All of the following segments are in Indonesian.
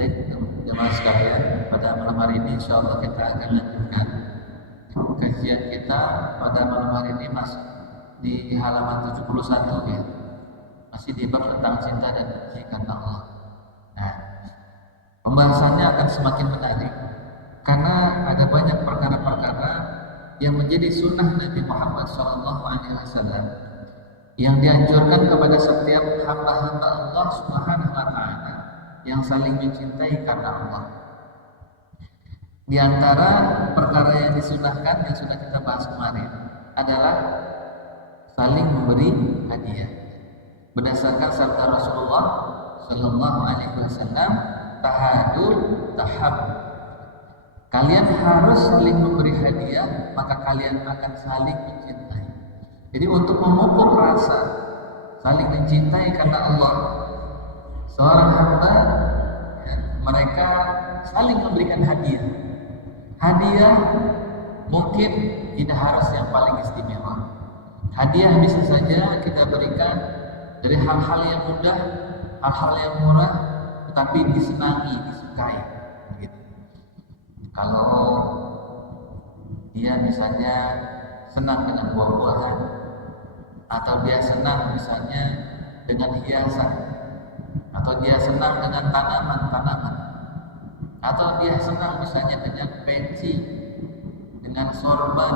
Baik, jemaah sekalian, pada malam hari ini insyaallah kita akan lanjutkan kajian kita pada malam hari ini masih di halaman 71 ya. Masih di bab tentang cinta dan benci karena Allah. Nah, pembahasannya akan semakin menarik karena ada banyak perkara-perkara yang menjadi sunnah Nabi Muhammad SAW yang dianjurkan kepada setiap hamba-hamba Allah Subhanahu wa taala yang saling mencintai karena Allah. Di antara perkara yang disunahkan yang sudah kita bahas kemarin adalah saling memberi hadiah. Berdasarkan sabda Rasulullah Sallallahu Alaihi Wasallam, tahadur tahab. Kalian harus saling memberi hadiah, maka kalian akan saling mencintai. Jadi untuk memupuk rasa saling mencintai karena Allah, seorang hamba ya, mereka saling memberikan hadiah. Hadiah mungkin tidak harus yang paling istimewa. Hadiah bisa saja kita berikan dari hal-hal yang mudah, hal-hal yang murah, tetapi disenangi, disukai. Gitu. Kalau dia misalnya senang dengan buah-buahan, atau dia senang misalnya dengan hiasan, atau dia senang dengan tanaman-tanaman, atau dia senang misalnya dengan peci, dengan sorban,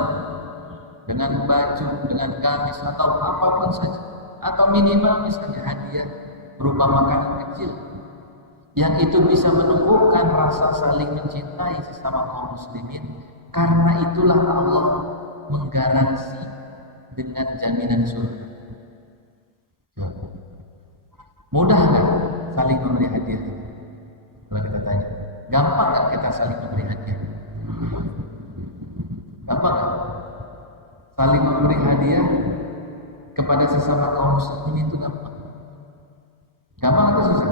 dengan baju, dengan gamis, atau apapun saja, atau minimal misalnya hadiah berupa makanan kecil yang itu bisa menumbuhkan rasa saling mencintai sesama kaum muslimin. Karena itulah Allah menggaransi dengan jaminan surga. Mudah nggak saling memberi hadiah? Kalau kita tanya, gampang nggak kita saling memberi hadiah? Gampang nggak? Saling memberi hadiah kepada sesama kaum muslimin itu gampang. Gampang atau susah?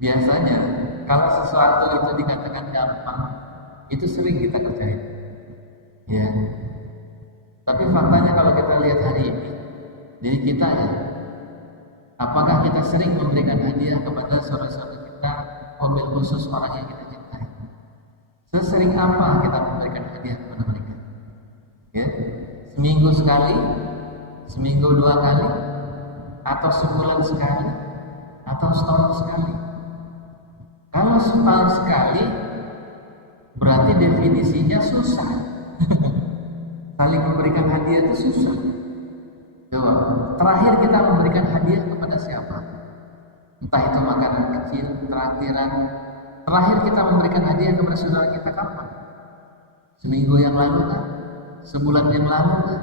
Biasanya kalau sesuatu itu dikatakan gampang, itu sering kita kerjain. Ya. Tapi faktanya kalau kita lihat hari ini, diri kita ya, apakah kita sering memberikan hadiah kepada saudara-saudara kita, mobil khusus orang yang kita cintai? Sesering apa kita memberikan hadiah kepada mereka? Ya, seminggu sekali, seminggu 2 kali, atau sebulan sekali, atau setahun sekali. Kalau setahun sekali, berarti definisinya susah. Saling memberikan hadiah itu susah. Coba, terakhir kita memberikan hadiah kepada siapa? Entah itu makanan kecil, traktiran. Terakhir kita memberikan hadiah kepada saudara kita kapan? Seminggu yang lalu kan? Sebulan yang lalu kan?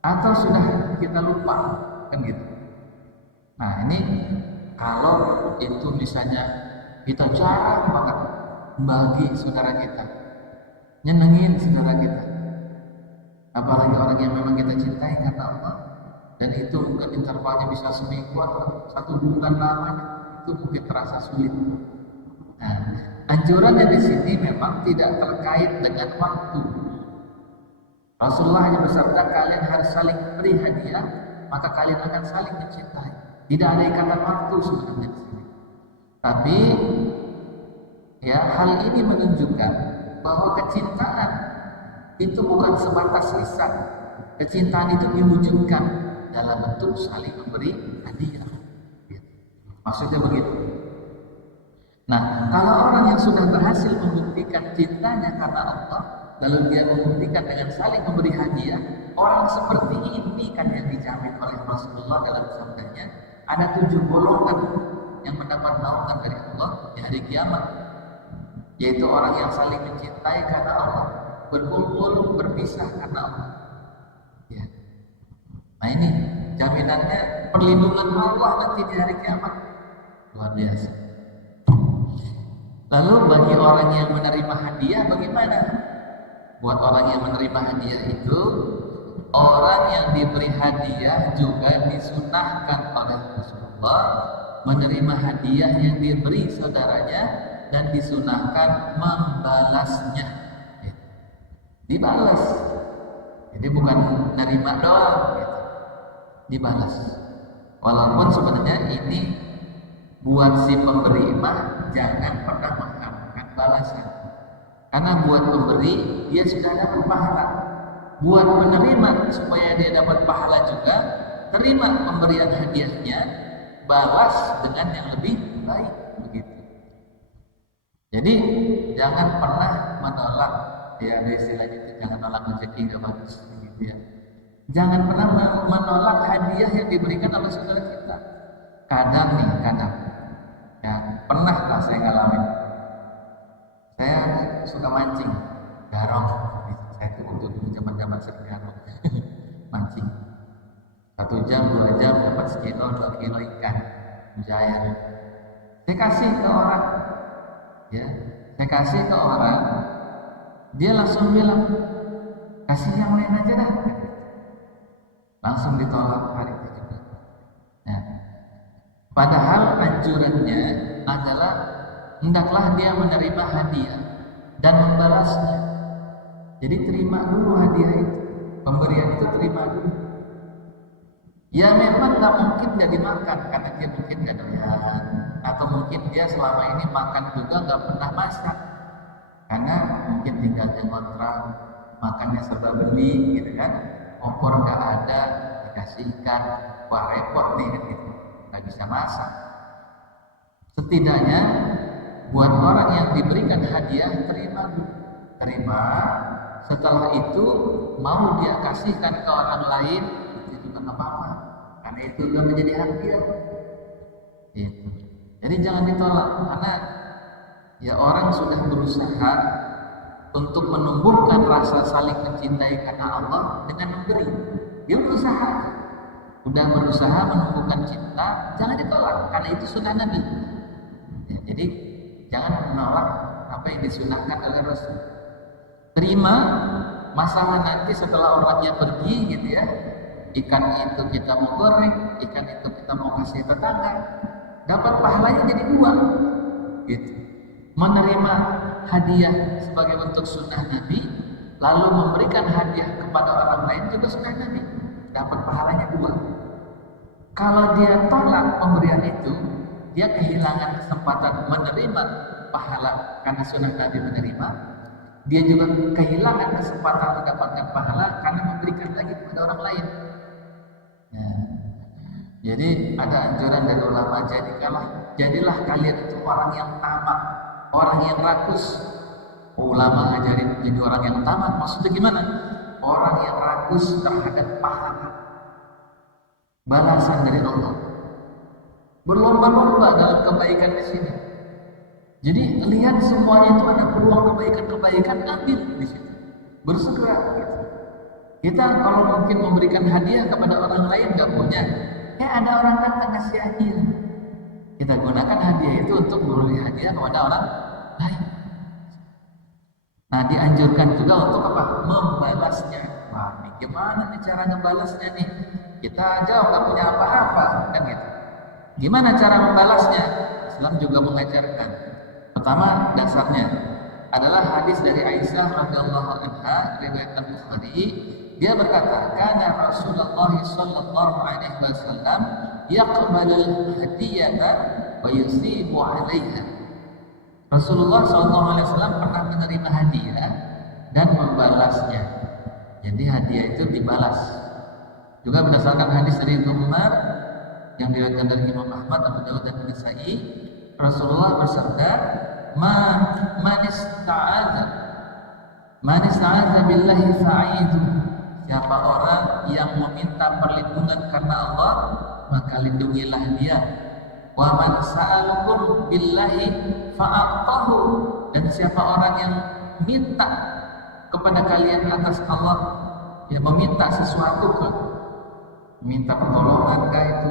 Atau sudah kita lupa? Kan gitu. Nah ini kalau itu misalnya kita jarang banget bagi saudara kita, nyenengin saudara kita, apalagi orang yang memang kita cintai karena Allah, dan itu mungkin intervalnya bisa seminggu atau 1 bulan lamanya, itu mungkin terasa sulit. Nah, anjurannya di sini memang tidak terkait dengan waktu. Rasulullah hanya bersabda, kalian harus saling beri hadiah, maka kalian akan saling mencintai. Tidak ada ikatan waktu sebenarnya di sini. Tapi ya, hal ini menunjukkan bahwa kecintaan itu bukan sebatas lisan. Kecintaan itu diwujudkan dalam bentuk saling memberi hadiah. Maksudnya begitu. Nah, kalau orang yang sudah berhasil membuktikan cintanya karena Allah, lalu dia membuktikan dengan saling memberi hadiah, orang seperti ini kan yang dijamin oleh Rasulullah dalam sabdanya, ada 7 golongan yang mendapat naungan dari Allah di hari kiamat, yaitu orang yang saling mencintai karena Allah, berkumpul berpisah karena Allah. Ya. Nah ini jaminannya, perlindungan Allah nanti di hari kiamat luar biasa. Lalu bagi orang yang menerima hadiah bagaimana? Buat orang yang menerima hadiah itu, orang yang diberi hadiah juga disunahkan oleh Rasulullah menerima hadiah yang diberi saudaranya dan disunahkan membalasnya. Dibalas. Jadi bukan nerima doang, gitu. Dibalas. Walaupun sebenarnya ini buat si pemberi mah jangan pernah mengharapkan balasan. Karena buat pemberi dia sudah dapat pahala. Buat penerima supaya dia dapat pahala juga, terima pemberian hadiahnya, balas dengan yang lebih baik begitu. Jadi jangan pernah menolak, ya ada istilahnya itu, jangan nolak rezeki nggak bagus gitu ya. Jangan pernah menolak hadiah yang diberikan oleh saudara kita. Kadang ya pernah lah saya ngalamin. Saya suka mancing garong. Saya tuh waktu dulu zaman sering garong mancing. 1 jam 2 jam dapat sekilo 2 kilo ikan mujair. Saya kasih ke orang, ya saya kasih ke orang, dia langsung bilang kasih yang lain aja dah. Langsung ditolak hari itu juga. Nah, padahal anjurannya adalah hendaklah dia menerima hadiah dan membalasnya. Jadi terima dulu hadiah itu, pemberian itu terima dulu. Ya memang nggak mungkin nggak dimakan karena dia mungkin nggak doyan, atau mungkin dia selama ini makan juga nggak pernah masak karena mungkin tinggalnya ngontrak, makannya serba beli gitu kan, kompor nggak ada, dikasih ikan, wah repot nih gitu, nggak bisa masak. Setidaknya buat orang yang diberikan hadiah terima, setelah itu mau dia kasihkan ke orang lain itu juga nggak apa-apa karena itu sudah menjadi hak dia gitu. Jadi jangan ditolak karena ya orang sudah berusaha untuk menumbuhkan rasa saling mencintai karena Allah dengan memberi. Dia udah berusaha menumbuhkan cinta, jangan ditolak karena itu sunnah Nabi ya, jadi jangan menolak apa yang disunahkan oleh Rasul. Terima, masalah nanti setelah orangnya pergi gitu ya, ikan itu kita mau goreng, ikan itu kita mau kasih tetangga, dapat pahalanya jadi 2 gitu. Menerima hadiah sebagai bentuk sunnah Nabi, lalu memberikan hadiah kepada orang lain juga sunnah Nabi, dapat pahalanya 2. Kalau dia tolak pemberian itu, dia kehilangan kesempatan menerima pahala karena sunnah Nabi menerima. Dia juga kehilangan kesempatan mendapatkan pahala karena memberikan lagi kepada orang lain. Nah, jadi ada anjuran dari ulama, jadilah kalian itu orang yang tamak, orang yang rakus. Ulama ngajarin jadi orang yang tamak, maksudnya gimana? Orang yang rakus terhadap pahala, balasan dari Allah. Berlomba-lomba dalam kebaikan di sini. Jadi lihat semuanya itu ada peluang kebaikan-kebaikan, ambil di situ. Bersegera gitu. Kita kalau mungkin memberikan hadiah kepada orang lain nggak punya, ada orang datang ngasih hadiah. Kita gunakan hadiah itu untuk memberi hadiah kepada orang lain. Nah, dianjurkan juga untuk apa? Membalasnya. Wah, ini gimana nih cara ngebalasnya nih? Kita aja nggak punya apa-apa, kan gitu. Gimana cara membalasnya? Islam juga mengajarkan. Pertama, dasarnya adalah hadis dari Aisyah radhiyallahu anha riwayat Al-Bukhari. Dia berkata, "Kana Rasulullah sallallahu alaihi wasallam yaqbalul hadiyata wa yusibu 'alaiha." Rasulullah sallallahu alaihi wasallam pernah menerima hadiah dan membalasnya. Jadi hadiah itu dibalas. Juga berdasarkan hadis dari Ibnu Umar yang diriwayatkan dari Imam Ahmad, Abu Dawud dan Nasa'i, Rasulullah bersabda, Man ista'adza billahi fa'idhu. Siapa orang yang meminta perlindungan karena Allah, maka lindungilah dia. Wa man sa'alukum billahi fa'aqahu. Dan siapa orang yang minta kepada kalian atas Allah, ya meminta sesuatu ke, meminta pertolongan kah itu,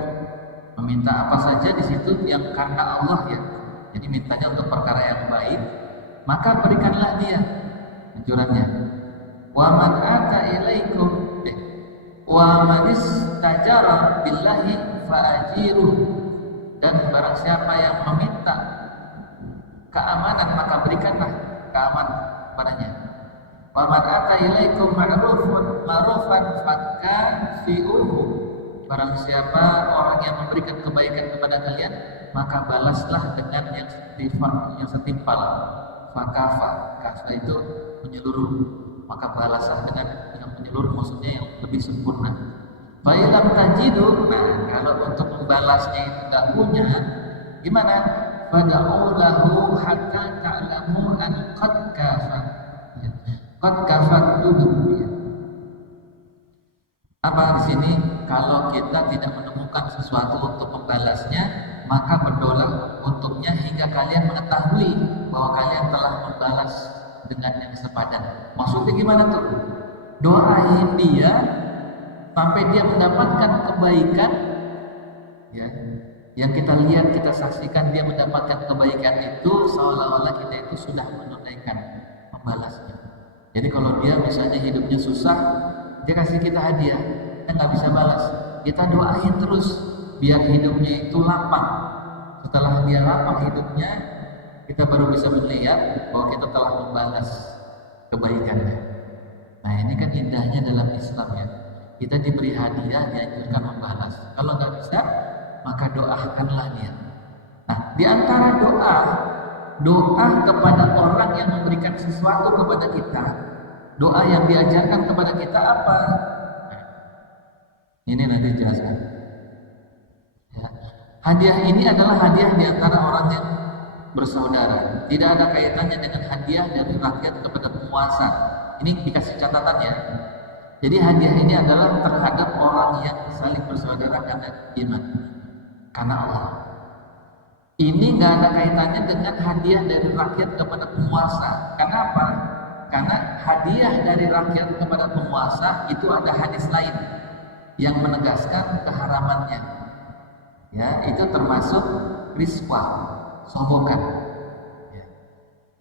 meminta apa saja di situ yang karena Allah ya. Jadi mintanya untuk perkara yang baik, maka berikanlah dia anjurannya. Wa man ata ilaikum wa man istajara billahi fa'ajiruh. Dan barang siapa yang meminta keamanan, maka berikanlah keamanan padanya. Wa man ata ilaikum ma'rufan fakkafi'uhu barang siapa orang yang memberikan kebaikan kepada kalian, maka balaslah dengan yang setimpal. Fakafa, kafa itu menyeluruh, maka balaslah dengan yang menyeluruh, maksudnya yang lebih sempurna. Fa'ilam tajidu, nah kalau untuk membalasnya itu tidak punya, gimana? Fada'u lahu hatta ta'lamu an qad kafa. Qad kafattuhu. Apa di sini? Kalau kita tidak menemukan sesuatu untuk membalasnya, maka berdoa untuknya hingga kalian mengetahui bahwa kalian telah membalas dengan yang sepadan. Maksudnya gimana tuh? Doain dia sampai dia mendapatkan kebaikan, ya. Yang kita lihat, kita saksikan dia mendapatkan kebaikan itu seolah-olah kita itu sudah menunaikan membalasnya. Jadi kalau dia misalnya hidupnya susah, dia kasih kita hadiah, kita nggak bisa balas, kita doain terus biar hidupnya itu lapang. Setelah dia lapang hidupnya, kita baru bisa melihat bahwa kita telah membalas kebaikannya. Nah ini kan indahnya dalam Islam ya. Kita diberi hadiah, dianjurkan membalas. Kalau nggak bisa, maka doakanlah dia. Nah di antara doa kepada orang yang memberikan sesuatu kepada kita, doa yang diajarkan kepada kita apa? Ini nanti jelaskan. Ya. Hadiah ini adalah hadiah di antara orang yang bersaudara. Tidak ada kaitannya dengan hadiah dari rakyat kepada penguasa. Ini dikasih catatan ya. Jadi hadiah ini adalah terhadap orang yang saling bersaudara karena iman, karena Allah. Ini nggak ada kaitannya dengan hadiah dari rakyat kepada penguasa. Kenapa? Karena hadiah dari rakyat kepada penguasa itu ada hadis lain yang menegaskan keharamannya. Ya, itu termasuk riswah, sogokan. Ya.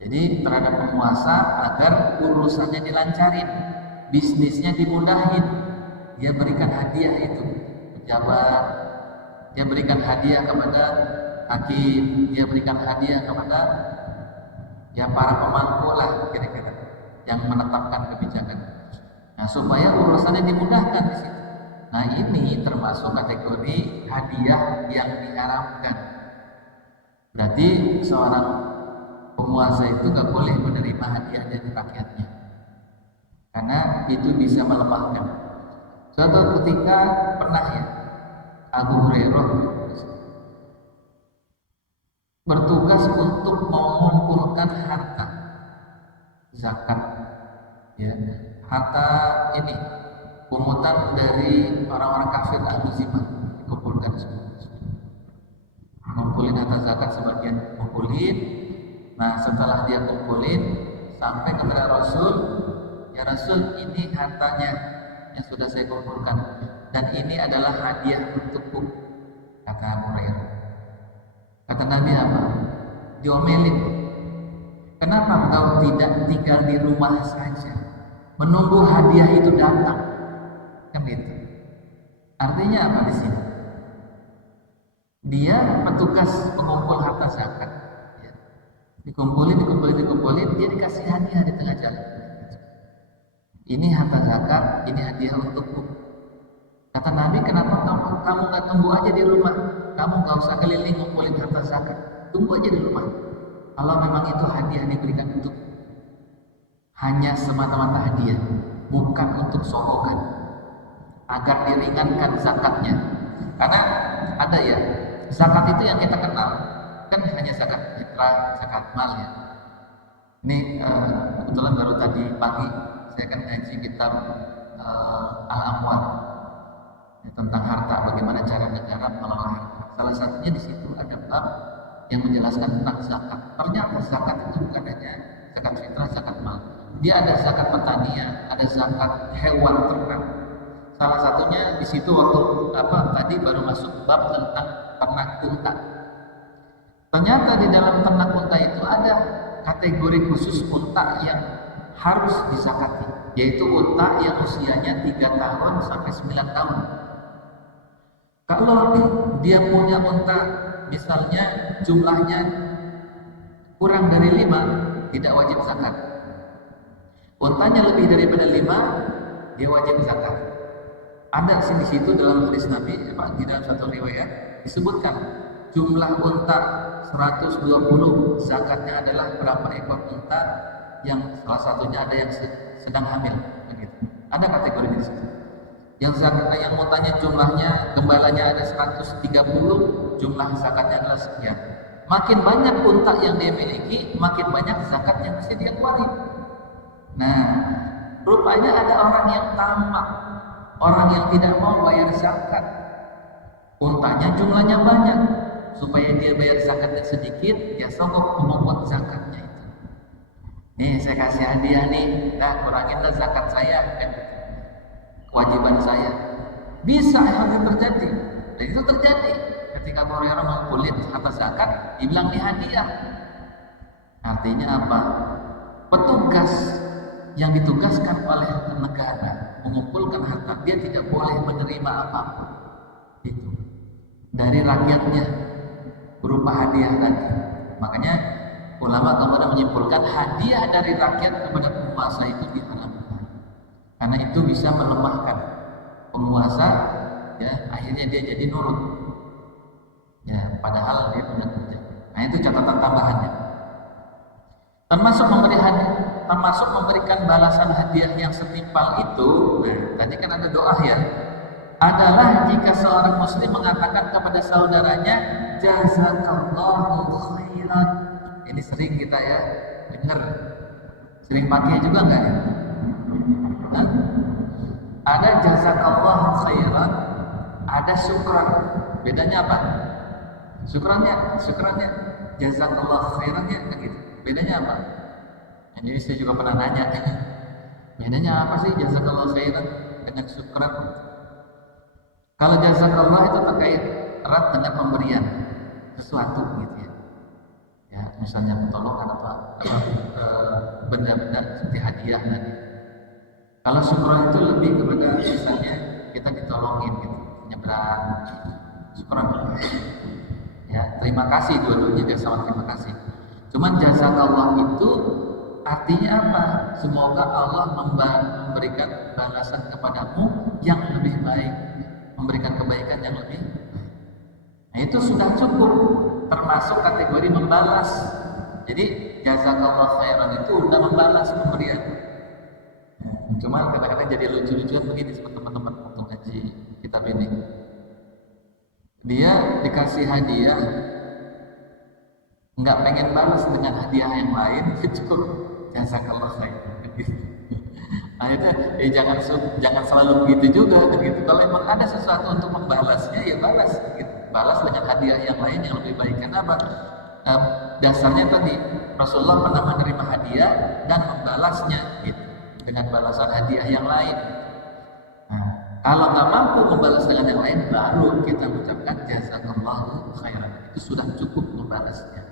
Jadi terhadap penguasa agar urusannya dilancarin, bisnisnya dimudahin, dia berikan hadiah itu pejabat, dia berikan hadiah kepada hakim, dia berikan hadiah kepada ya para pemangku lah kira-kira yang menetapkan kebijakan. Nah supaya urusannya dimudahkan di situ. Nah ini termasuk kategori hadiah yang diharamkan. Berarti seorang penguasa itu gak boleh menerima hadiah dari rakyatnya, karena itu bisa melemahkan. Suatu ketika pernah ya Abu Hurairah bertugas untuk mengumpulkan harta zakat, ya, harta ini pungutan dari orang-orang kafir Abu Zimah dikumpulkan semua. Ngumpulin harta zakat sebagian kumpulin. Nah setelah dia kumpulin sampai kepada Rasul, ya Rasul ini hartanya yang sudah saya kumpulkan dan ini adalah hadiah untukku, kata Abu Hurairah. Kata Nabi apa? Diomelin. Kenapa engkau tidak tinggal di rumah saja, menunggu hadiah itu datang? Kan gitu. Artinya apa di sini? Dia petugas pengumpul harta zakat. Ya. Dikumpulin, dia dikasih hadiah di tengah jalan. Ini harta zakat, ini hadiah untukku. Kata Nabi, kenapa kamu nggak tunggu aja di rumah? Kamu nggak usah keliling ngumpulin harta zakat, tunggu aja di rumah. Kalau memang itu hadiah diberikan untuk hanya semata-mata hadiah, bukan untuk sokongan, agar diringankan zakatnya. Karena ada ya, zakat itu yang kita kenal kan hanya zakat fitrah, zakat mal ya. Ini kebetulan baru tadi pagi saya kan ngaji kitab Al-Amwal tentang harta, bagaimana cara negara mengelola harta. Salah satunya di situ ada bab yang menjelaskan tentang zakat. Ternyata zakat itu bukan hanya zakat fitrah, zakat mal. Dia ada zakat pertanian, ada zakat hewan ternak. Salah satunya di situ waktu tadi baru masuk bab tentang ternak unta. Ternyata di dalam ternak unta itu ada kategori khusus unta yang harus disakati, yaitu unta yang usianya 3 tahun sampai 9 tahun. Kalau dia punya unta misalnya jumlahnya kurang dari 5, tidak wajib zakat. Untanya lebih daripada 5, dia wajib zakat. Ada di situ dalam hadis Nabi, di dalam satu riwayat disebutkan jumlah unta 120, zakatnya adalah berapa ekor unta yang salah satunya ada yang sedang hamil, begitu. Ada kategori di situ. Yang untanya jumlahnya, gembalanya ada 130, jumlah zakatnya adalah sekian. Makin banyak unta yang dia miliki, makin banyak zakat yang mesti dia keluarin. Nah, rupanya ada orang yang tamak, orang yang tidak mau bayar zakat. Untanya jumlahnya banyak, supaya dia bayar zakatnya sedikit, dia sogok memungut zakatnya itu. Nih saya kasih hadiah nih, kuranginlah zakat saya, kan? Kewajiban saya. Bisa hal itu terjadi, dan itu terjadi ketika Abu Hurairah mengumpulin harta zakat, dibilang ini hadiah. Artinya apa? Petugas yang ditugaskan oleh negara mengumpulkan harta, dia tidak boleh menerima apapun itu dari rakyatnya berupa hadiah tadi. Makanya ulama kemudian menyimpulkan hadiah dari rakyat kepada penguasa itu diharamkan, karena itu bisa melemahkan penguasa, ya akhirnya dia jadi nurut, ya padahal dia punya kerja. Nah itu catatan tambahannya. Termasuk memberikan balasan hadiah yang setimpal itu. Nah tadi kan ada doa ya, adalah jika seorang muslim mengatakan kepada saudaranya jazakallahu khairan. Ini sering kita ya dengar, sering pakai juga enggak ya? Nah, ada jazakallahu khairan, ada syukran. Bedanya apa? Syukrannya jazakallahu khairannya gitu. Bedanya apa? Jadi saya juga pernah nanya, bedanya apa sih jazakallahu khairan dengan syukran? Kalau jazakallah itu terkait erat dengan pemberian sesuatu gitu ya. Ya, misalnya pertolongan atau benda-benda seperti hadiah tadi. Kalau syukran itu lebih kepada misalnya kita ditolongin gitu, nyebrang, syukran. Ya, terima kasih, dua-duanya dia sama terima kasih. Cuman jazakallah itu artinya apa? Semoga Allah memberikan balasan kepadamu yang lebih baik, memberikan kebaikan yang lebih baik. Nah itu sudah cukup, termasuk kategori membalas. Jadi jazakallah khairan itu udah membalas pemberian. Cuman kadang-kadang jadi lucu-lucuan begini sama teman-teman waktu ngaji kitab ini. Dia dikasih hadiah, nggak pengen balas dengan hadiah yang lain, cukup jazakallah khairan. Akhirnya jangan selalu begitu juga gitu. Kalau memang ada sesuatu untuk membalasnya ya balas gitu. Balas dengan hadiah yang lain yang lebih baik. Kenapa? Dasarnya tadi Rasulullah pernah menerima hadiah dan membalasnya gitu, dengan balasan hadiah yang lain. Nah, kalau nggak mampu membalas dengan yang lain, baru kita ucapkan jazakallahu khairan. Itu sudah cukup membalasnya.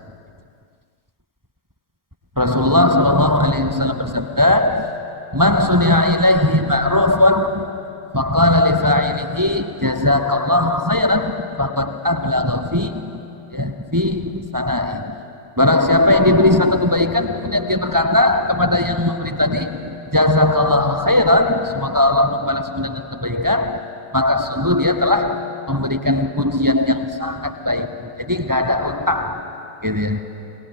Rasulullah SAW bersabda, man suni'a ilaihi ma'rufun faqala li fa'ilihi jazakallahu khairan faqad ablagha fi sana'i. Barang siapa yang diberi satu kebaikan kemudian dia berkata kepada yang memberi tadi jazakallahu khairan, semoga Allah membalasmu dengan kebaikan, maka sungguh dia telah memberikan pujian yang sangat baik. Jadi nggak ada utang gitu ya.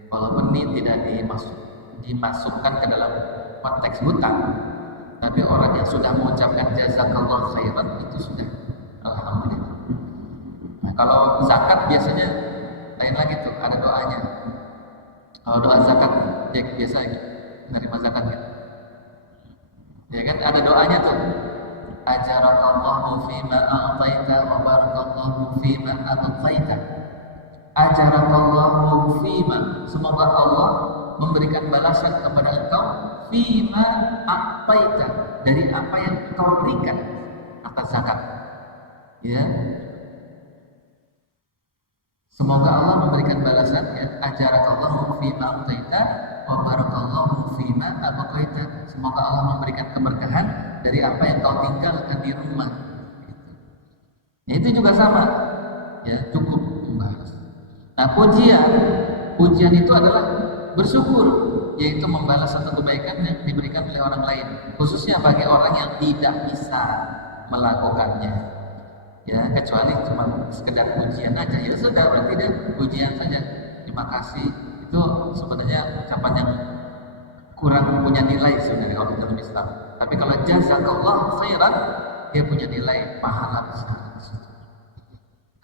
Walaupun ini tidak dimasukkan ke dalam konteks hutang, tapi orang yang sudah mengucapkan jazakallahu khairan itu sudah alhamdulillah. Nah, kalau zakat biasanya lain lagi tuh, ada doanya. Kalau doa zakat ya biasa ya, menerima zakat ya. Ya kan ada doanya tuh. Ajarakallahu fima a'taita wa barakallahu fima abqaita. Ajarakallahu fima, semoga Allah memberikan balasan kepada engkau fima a'taita, dari apa yang engkau berikan atas zakat. Ya. Semoga Allah memberikan balasan ya. Ajarakallahu fima a'taita wa barakallahu fima abqaita. Semoga Allah memberikan keberkahan dari apa yang kau tinggalkan di rumah. Ya, itu juga sama. Ya, cukup membahas. Nah, pujian itu adalah bersyukur, yaitu membalas satu kebaikan yang diberikan oleh orang lain, khususnya bagi orang yang tidak bisa melakukannya. Ya, kecuali cuma sekedar pujian aja, ya sudah, berarti dia pujian saja, terima kasih. Itu sebenarnya ucapan yang kurang punya nilai sebenarnya kalau dalam Islam. Tapi kalau jazakallah khairan, dia punya nilai pahala besar.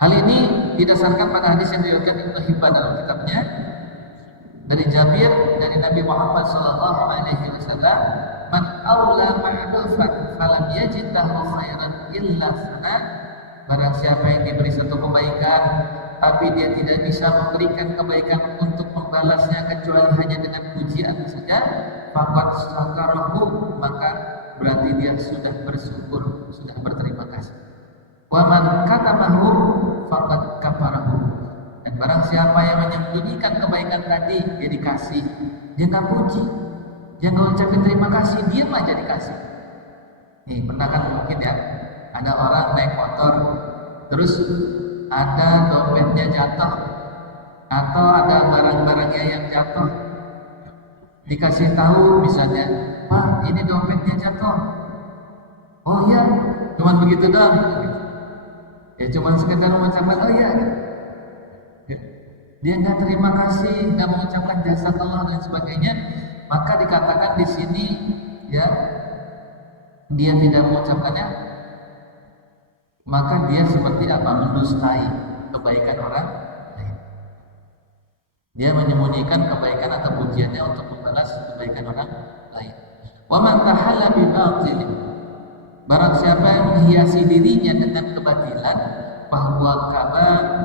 Hal ini didasarkan pada hadis yang diriwayatkan Ibnu Hibban dalam kitabnya dari Jabir dari Nabi Muhammad sallallahu alaihi wasallam, "Man aula ma'rufan falam yajid lahu khairan illa sana." Barang siapa yang diberi satu kebaikan tapi dia tidak bisa memberikan kebaikan untuk membalasnya kecuali hanya dengan pujian saja, faqad syakarahu, maka berarti dia sudah bersyukur, sudah berterima kasih. Wa man katamahu faqad kafarahu. Dan barang siapa yang menyembunyikan kebaikan tadi, dia dikasih, dia nggak puji, dia nggak ucapin terima kasih, dia aja dikasih. Nih, pernah kan mungkin ya, ada orang naik motor, terus ada dompetnya jatuh, atau ada barang-barangnya yang jatuh, dikasih tahu misalnya, "Pak, ini dompetnya jatuh." "Oh iya," cuman begitu doang. Ya cuman sekedar mengucapkan "oh iya." Dia nggak terima kasih, nggak mengucapkan jasa Allah dan sebagainya, maka dikatakan di sini ya, dia tidak mengucapkannya, maka dia seperti apa? Mendustai kebaikan orang lain. Dia menyembunyikan kebaikan atau pujiannya untuk membalas kebaikan orang lain. Wa man tahalla bi batilin, barang siapa yang menghiasi dirinya dengan kebatilan, bahwa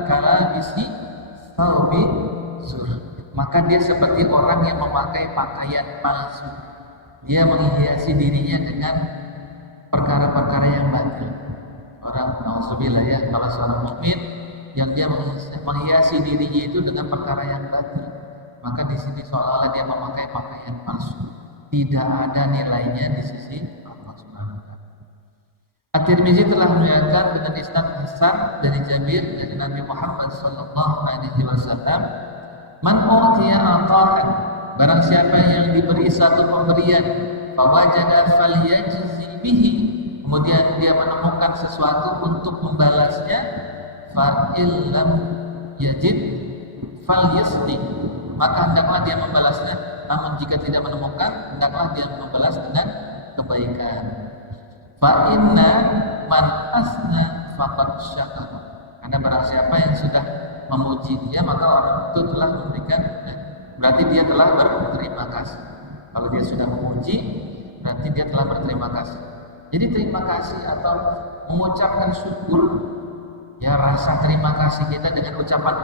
kala isi taubi sur, maka dia seperti orang yang memakai pakaian palsu. Dia menghiasi dirinya dengan perkara-perkara yang batil. Orang nauzubillah ya, kalau seorang mukmin yang dia menghiasi dirinya itu dengan perkara yang batil, maka di sini seolah-olah dia memakai pakaian palsu, tidak ada nilainya di sisi Allah Subhanahu wa taala. At-Tirmizi telah meriwayatkan dengan isnad hasan dari Jabir dari Nabi Muhammad sallallahu alaihi wasallam, "Man utiya ata'an," barang siapa yang diberi satu pemberian, fawajada falyajzi bihi, kemudian dia menemukan sesuatu untuk membalasnya, fa illam yajid falyasdi, maka hendaklah dia membalasnya. Namun jika tidak menemukan, hendaklah dia membalas dengan kebaikan. Fa inna man asna faqad syakara, karena barang siapa yang sudah memuji dia, maka orang itu telah memberikan, berarti dia telah berterima kasih. Kalau dia sudah memuji, berarti dia telah berterima kasih. Jadi terima kasih atau mengucapkan syukur, ya rasa terima kasih kita dengan ucapan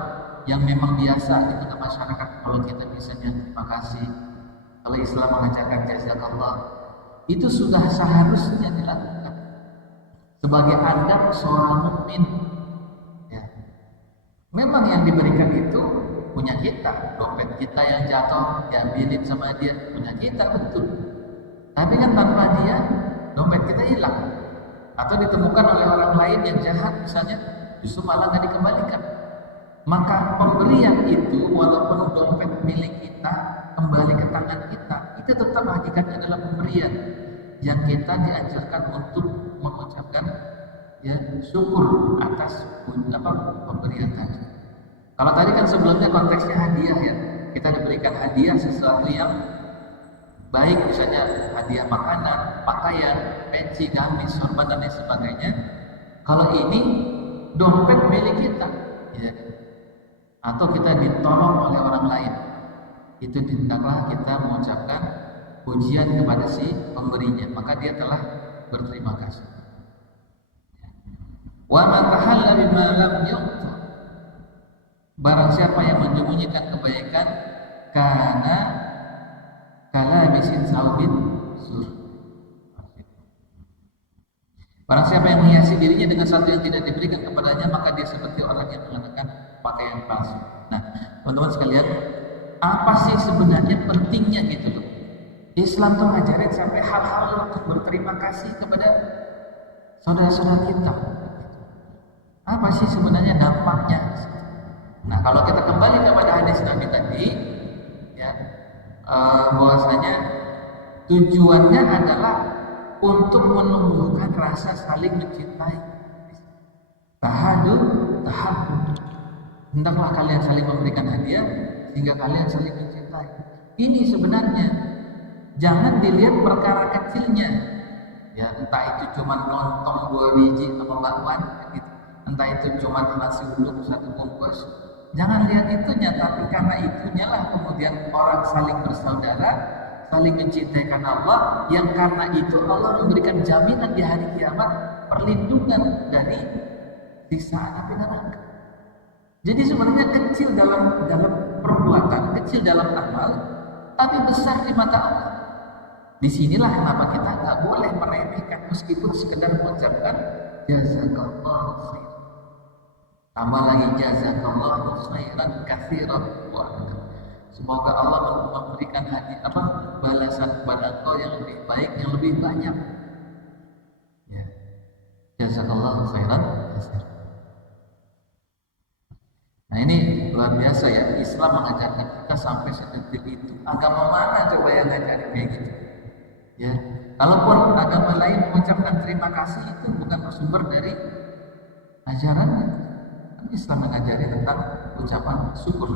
yang memang biasa di tengah masyarakat. Kalau kita bisanya terima kasih, kalau Islam mengajarkan jazakallah, itu sudah seharusnya dilakukan sebagai adab seorang mukmin. Ya. Memang yang diberikan itu punya kita, dompet kita yang jatuh diambilin sama dia, punya kita betul. Tapi kan tanpa dia, dompet kita hilang atau ditemukan oleh orang lain yang jahat misalnya, justru malah nggak dikembalikan. Maka pemberian itu walaupun dompet milik kita kembali ke tangan kita, itu tetap hakikatnya adalah pemberian yang kita diajarkan untuk mengucapkan ya syukur atas pemberian tadi. Kalau tadi kan sebelumnya konteksnya hadiah ya, kita diberikan hadiah sesuatu yang baik, misalnya hadiah makanan, pakaian, pensi, gamis, sorban dan lain sebagainya. Kalau ini dompet milik kita, ya, atau kita ditolong oleh orang lain, itu hendaklah kita mengucapkan pujian kepada si pemberinya, maka dia telah berterima kasih. Wa man tahalla bima lam yu'ta, barang siapa yang menyembunyikan kebaikan, karena kalabisin saubin sur, barang siapa yang menghiasi dirinya dengan sesuatu yang tidak diberikan kepadanya, maka dia seperti orang yang mengenakan pakaian palsu. Nah, teman-teman sekalian, apa sih sebenarnya pentingnya gitu loh? Islam tuh ngajarin sampai hal-hal untuk berterima kasih kepada saudara-saudara kita. Apa sih sebenarnya dampaknya? Nah, kalau kita kembali kepada hadis Nabi tadi, ya, bahwasanya tujuannya adalah untuk menumbuhkan rasa saling mencintai. Tahadu, tahabu. Hendaklah kalian saling memberikan hadiah sehingga kalian saling mencintai. Ini sebenarnya jangan dilihat perkara kecilnya. Ya, entah itu cuma lontong 2 biji sama bakwan gitu. Entah itu cuma nasi uduk 1 bungkus. Jangan lihat itunya, tapi karena itunya lah kemudian orang saling bersaudara, saling mencintai karena Allah, yang karena itu Allah memberikan jaminan di hari kiamat perlindungan dari siksa api neraka. Jadi sebenarnya kecil dalam perbuatan, kecil dalam amal, tapi besar di mata Allah. Disinilah kenapa kita nggak boleh meremehkan meskipun sekedar mengucapkan jazakallahu khair. Tambah lagi jazakallahu khairan katsiran. Semoga Allah memberikan balasan kepada engkau yang lebih baik, yang lebih banyak. Ya. Jazakallahu khairan katsiran. Nah ini luar biasa ya, Islam mengajarkan kita sampai sedetil itu. Agama mana coba yang ngajarin kayak gitu? Ya, kalaupun agama lain mengucapkan terima kasih itu bukan bersumber dari ajarannya. Islam mengajari tentang ucapan syukur.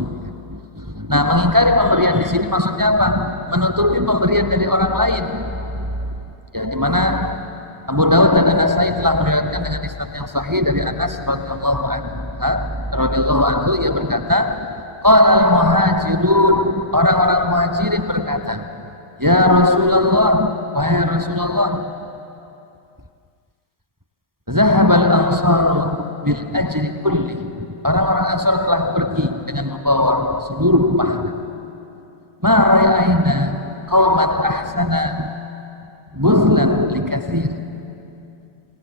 Nah, mengingkari pemberian di sini maksudnya apa? Menutupi pemberian dari orang lain. Ya, di mana Abu Daud dan An-Nasai telah meriwayatkan dengan isnad yang sahih dari Anas radhiyallahu anhu ia berkata, qala al-muhajirun, orang-orang muhajirin berkata, ya Rasulullah, wahai Rasulullah, zahabal ansaru bil ajri kulli, orang-orang Ansar telah pergi dengan membawa seluruh pahala. Ma ra'ayna qauman ahsana buzlan likatsir,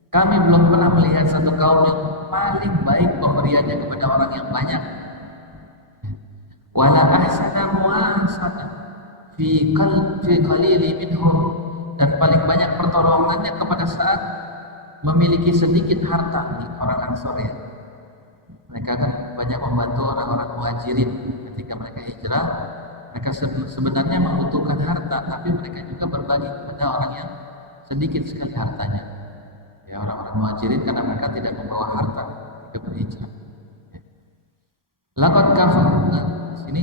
kami belum pernah melihat satu kaum yang paling baik pemberiannya kepada orang yang banyak. Wala ahsana muasatan fi qalili minhum, dan paling banyak pertolongannya kepada saat memiliki sedikit harta di orang Ansar ya. Mereka kan banyak membantu orang-orang muhajirin ketika mereka hijrah. Mereka sebenarnya membutuhkan harta, tapi mereka juga berbagi kepada orang yang sedikit sekali hartanya. Ya, orang-orang muhajirin karena mereka tidak membawa harta ketika berhijrah. Laqad kafar, sini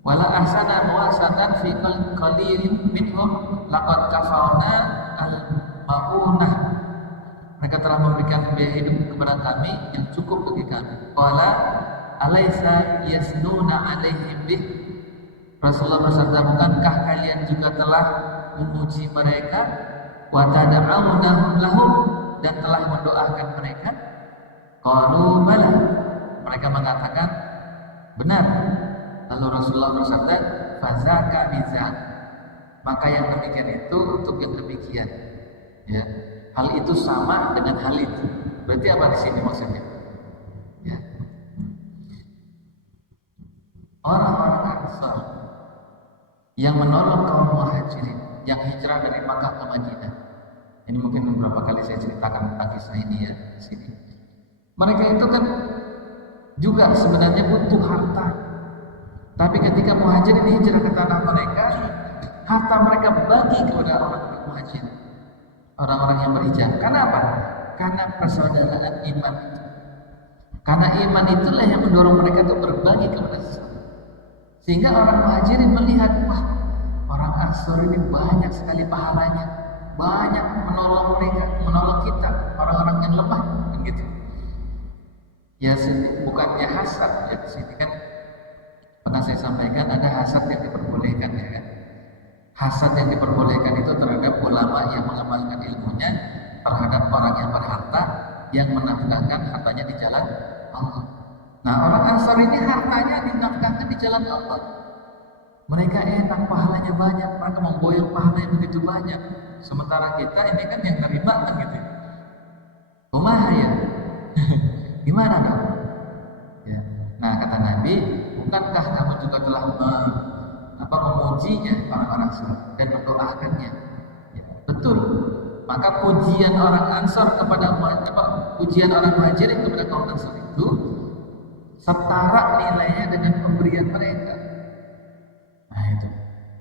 wala ahsana muasatan fi qalilin minhum laqad kafarna al-maunah, mereka telah memberikan biaya hidup kepada kami yang cukup bagi kami. Qala alaysa yasnuna alaihim bih, Rasulullah bersabda, bukankah kalian juga telah memuji mereka, wa tad'auna lahum, dan telah mendoakan mereka? Qalu bala, mereka mengatakan benar. Lalu Rasulullah bersabda, fazaka bizak, maka yang demikian itu untuk yang demikian. Ya, hal itu sama dengan hal itu. Berarti apa di sini maksudnya? Ya, orang-orang Ansar yang menolong kaum muhajirin yang hijrah dari Makkah ke Madinah. Ini mungkin beberapa kali saya ceritakan tentang kisah ini ya di sini. Mereka itu kan juga sebenarnya butuh harta. Tapi ketika muhajirin hijrah ke tanah mereka, harta mereka bagi kepada orang-orang muhajirin, orang-orang yang berhijrah. Kenapa? Karena persaudaraan iman. Karena iman itulah yang mendorong mereka untuk berbagi kepada sesama. Sehingga orang muhajirin melihat, wah, orang Ansar ini banyak sekali pahalanya, banyak menolong mereka, menolong kita, orang-orang yang lemah, begitu. Ya, bukannya hasad ya, di sini kan pernah saya sampaikan ada hasad yang diperbolehkan ya kan. Hasad yang diperbolehkan itu terhadap ulama yang mengamalkan ilmunya terhadap orang yang berharta yang menafkahkan hartanya di jalan Allah. Nah, orang Ansar ini hartanya dinafkahkan di jalan Allah. Mereka enak, pahalanya banyak, mereka memboyong pahala yang begitu banyak. Sementara kita ini kan yang nerima kan gitu. Kumaha ya? Gimana dong? Ya. Nah, kata Nabi, bukankah kamu juga telah memujinya orang-orang Ansar dan mendoakannya? Ya, betul. Maka pujian orang Ansar kepada pujian orang Muhajirin kepada kaum Ansar itu setara nilainya dengan pemberian mereka. Nah itu.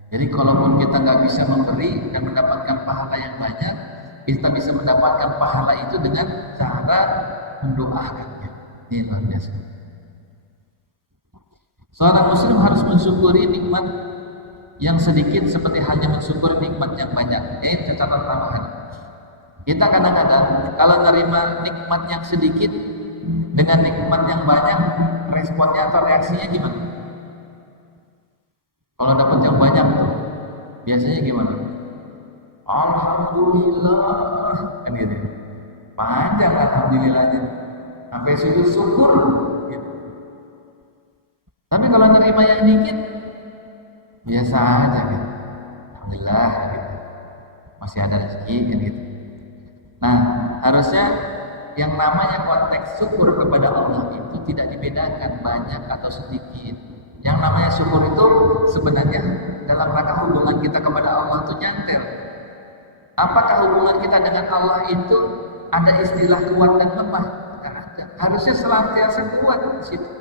Jadi kalaupun kita nggak bisa memberi dan mendapatkan pahala yang banyak, kita bisa mendapatkan pahala itu dengan cara mendoakannya. Ini luar biasa. Seorang muslim harus mensyukuri nikmat yang sedikit seperti halnya mensyukuri nikmat yang banyak. Ini catatan tambahan. Kita kadang-kadang kalau menerima nikmat yang sedikit dengan nikmat yang banyak, responnya atau reaksinya gimana? Kalau dapat yang banyak tuh, biasanya gimana? Alhamdulillah, kan gitu. Panjang alhamdulillahnya, sampai sujud syukur. Gitu. Tapi kalau nerima yang dikit, biasa aja gitu. Alhamdulillah, gitu. Masih ada rezeki, kan gitu. Nah, harusnya yang namanya konteks syukur kepada Allah itu tidak dibedakan banyak atau sedikit. Yang namanya syukur itu sebenarnya dalam rangka hubungan kita kepada Allah itu nyantel. Apakah hubungan kita dengan Allah itu ada istilah kuat dan lemah? Tidak ada. Harusnya senantiasa kuat di situ.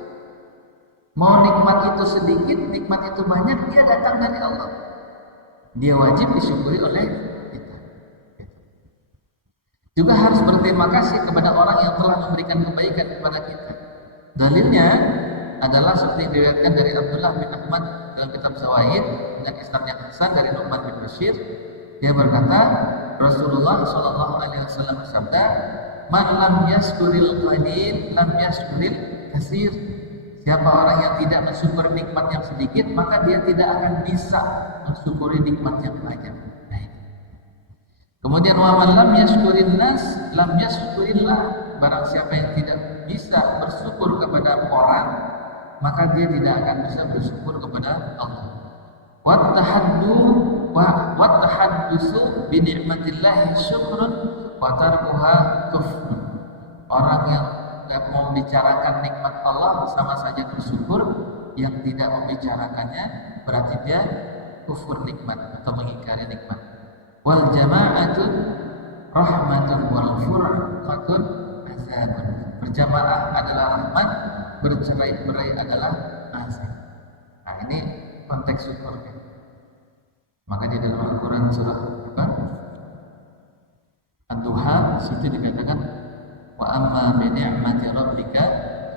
Mau nikmat itu sedikit, nikmat itu banyak, dia datang dari Allah. Dia wajib disyukuri oleh kita. Juga harus berterima kasih kepada orang yang telah memberikan kebaikan kepada kita. Dalilnya adalah seperti diriwayatkan dari Abdullah bin Ahmad dalam kitab Zawaid dengan isnad yang hasan dari Nu'man bin Bashir. Dia berkata, Rasulullah Shallallahu Alaihi Wasallam bersabda, "Man lam yaskuril qalil, lam yaskuril katsir." Siapa orang yang tidak mensyukur nikmat yang sedikit, maka dia tidak akan bisa mensyukuri nikmat yang banyak. Kemudian wa man lam yaskurin nas, lam yaskurillah. Barang siapa yang tidak bisa bersyukur kepada orang, maka dia tidak akan bisa bersyukur kepada Allah. Wattahaddusu bi ni'matillahi syukrun wa tarkuha kufrun. Orang yang tidak membicarakan nikmat Allah sama saja bersyukur, yang tidak membicarakannya berarti dia kufur nikmat atau mengingkari nikmat. Wal jama'atu rahmatun wal furqatun azabun. Berjamaah adalah rahmat, bercerai-berai adalah azab. Nah, ini konteks syukurnya. Maka di dalam Al-Quran surah apa? Ad-Duha situ dikatakan wa amma bi ni'mati rabbika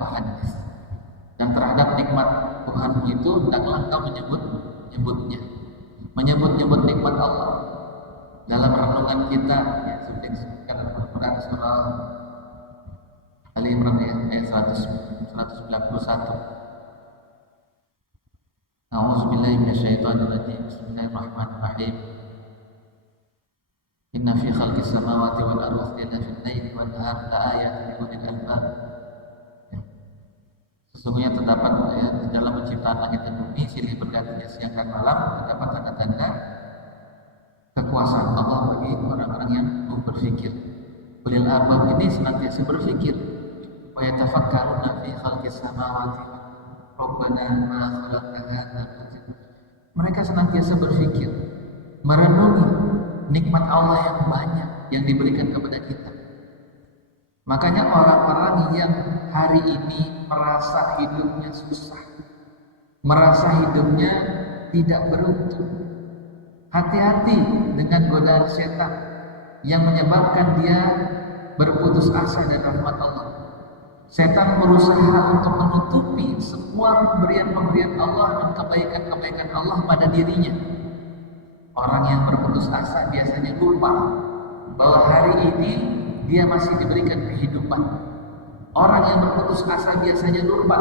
fahaddits. Dan terhadap nikmat Tuhan itu hendaklah engkau menyebut nikmat Allah dalam renungan kita, ya, seperti disebutkan dalam Al-Quran surah Ali Imran ayat 191. A'udzubillahi minasyaitonirrajim. Bismillahirrahmanirrahim. Inna fi khalqis samawati wal ardi wa ikhtilafil laili wan nahari laayatin liulil albab. Sesungguhnya terdapat di dalam penciptaan langit dan bumi, silih bergantinya siang dan malam, terdapat tanda-tanda kekuasaan Allah bagi orang-orang yang berpikir. Ulil albab ini senantiasa berpikir. Wa yatafakkaruna fi khalqis samawati Rabbana ma khalaqta hadza batila. Mereka senantiasa berpikir, merenungi nikmat Allah yang banyak yang diberikan kepada kita. Makanya orang-orang yang hari ini merasa hidupnya susah, merasa hidupnya tidak beruntung, hati-hati dengan godaan setan yang menyebabkan dia berputus asa dari rahmat Allah. Setan berusaha untuk menutupi semua pemberian-pemberian Allah dan kebaikan-kebaikan Allah pada dirinya. Orang yang berputus asa biasanya lupa bahwa hari ini dia masih diberikan kehidupan. Orang yang berputus asa biasanya lupa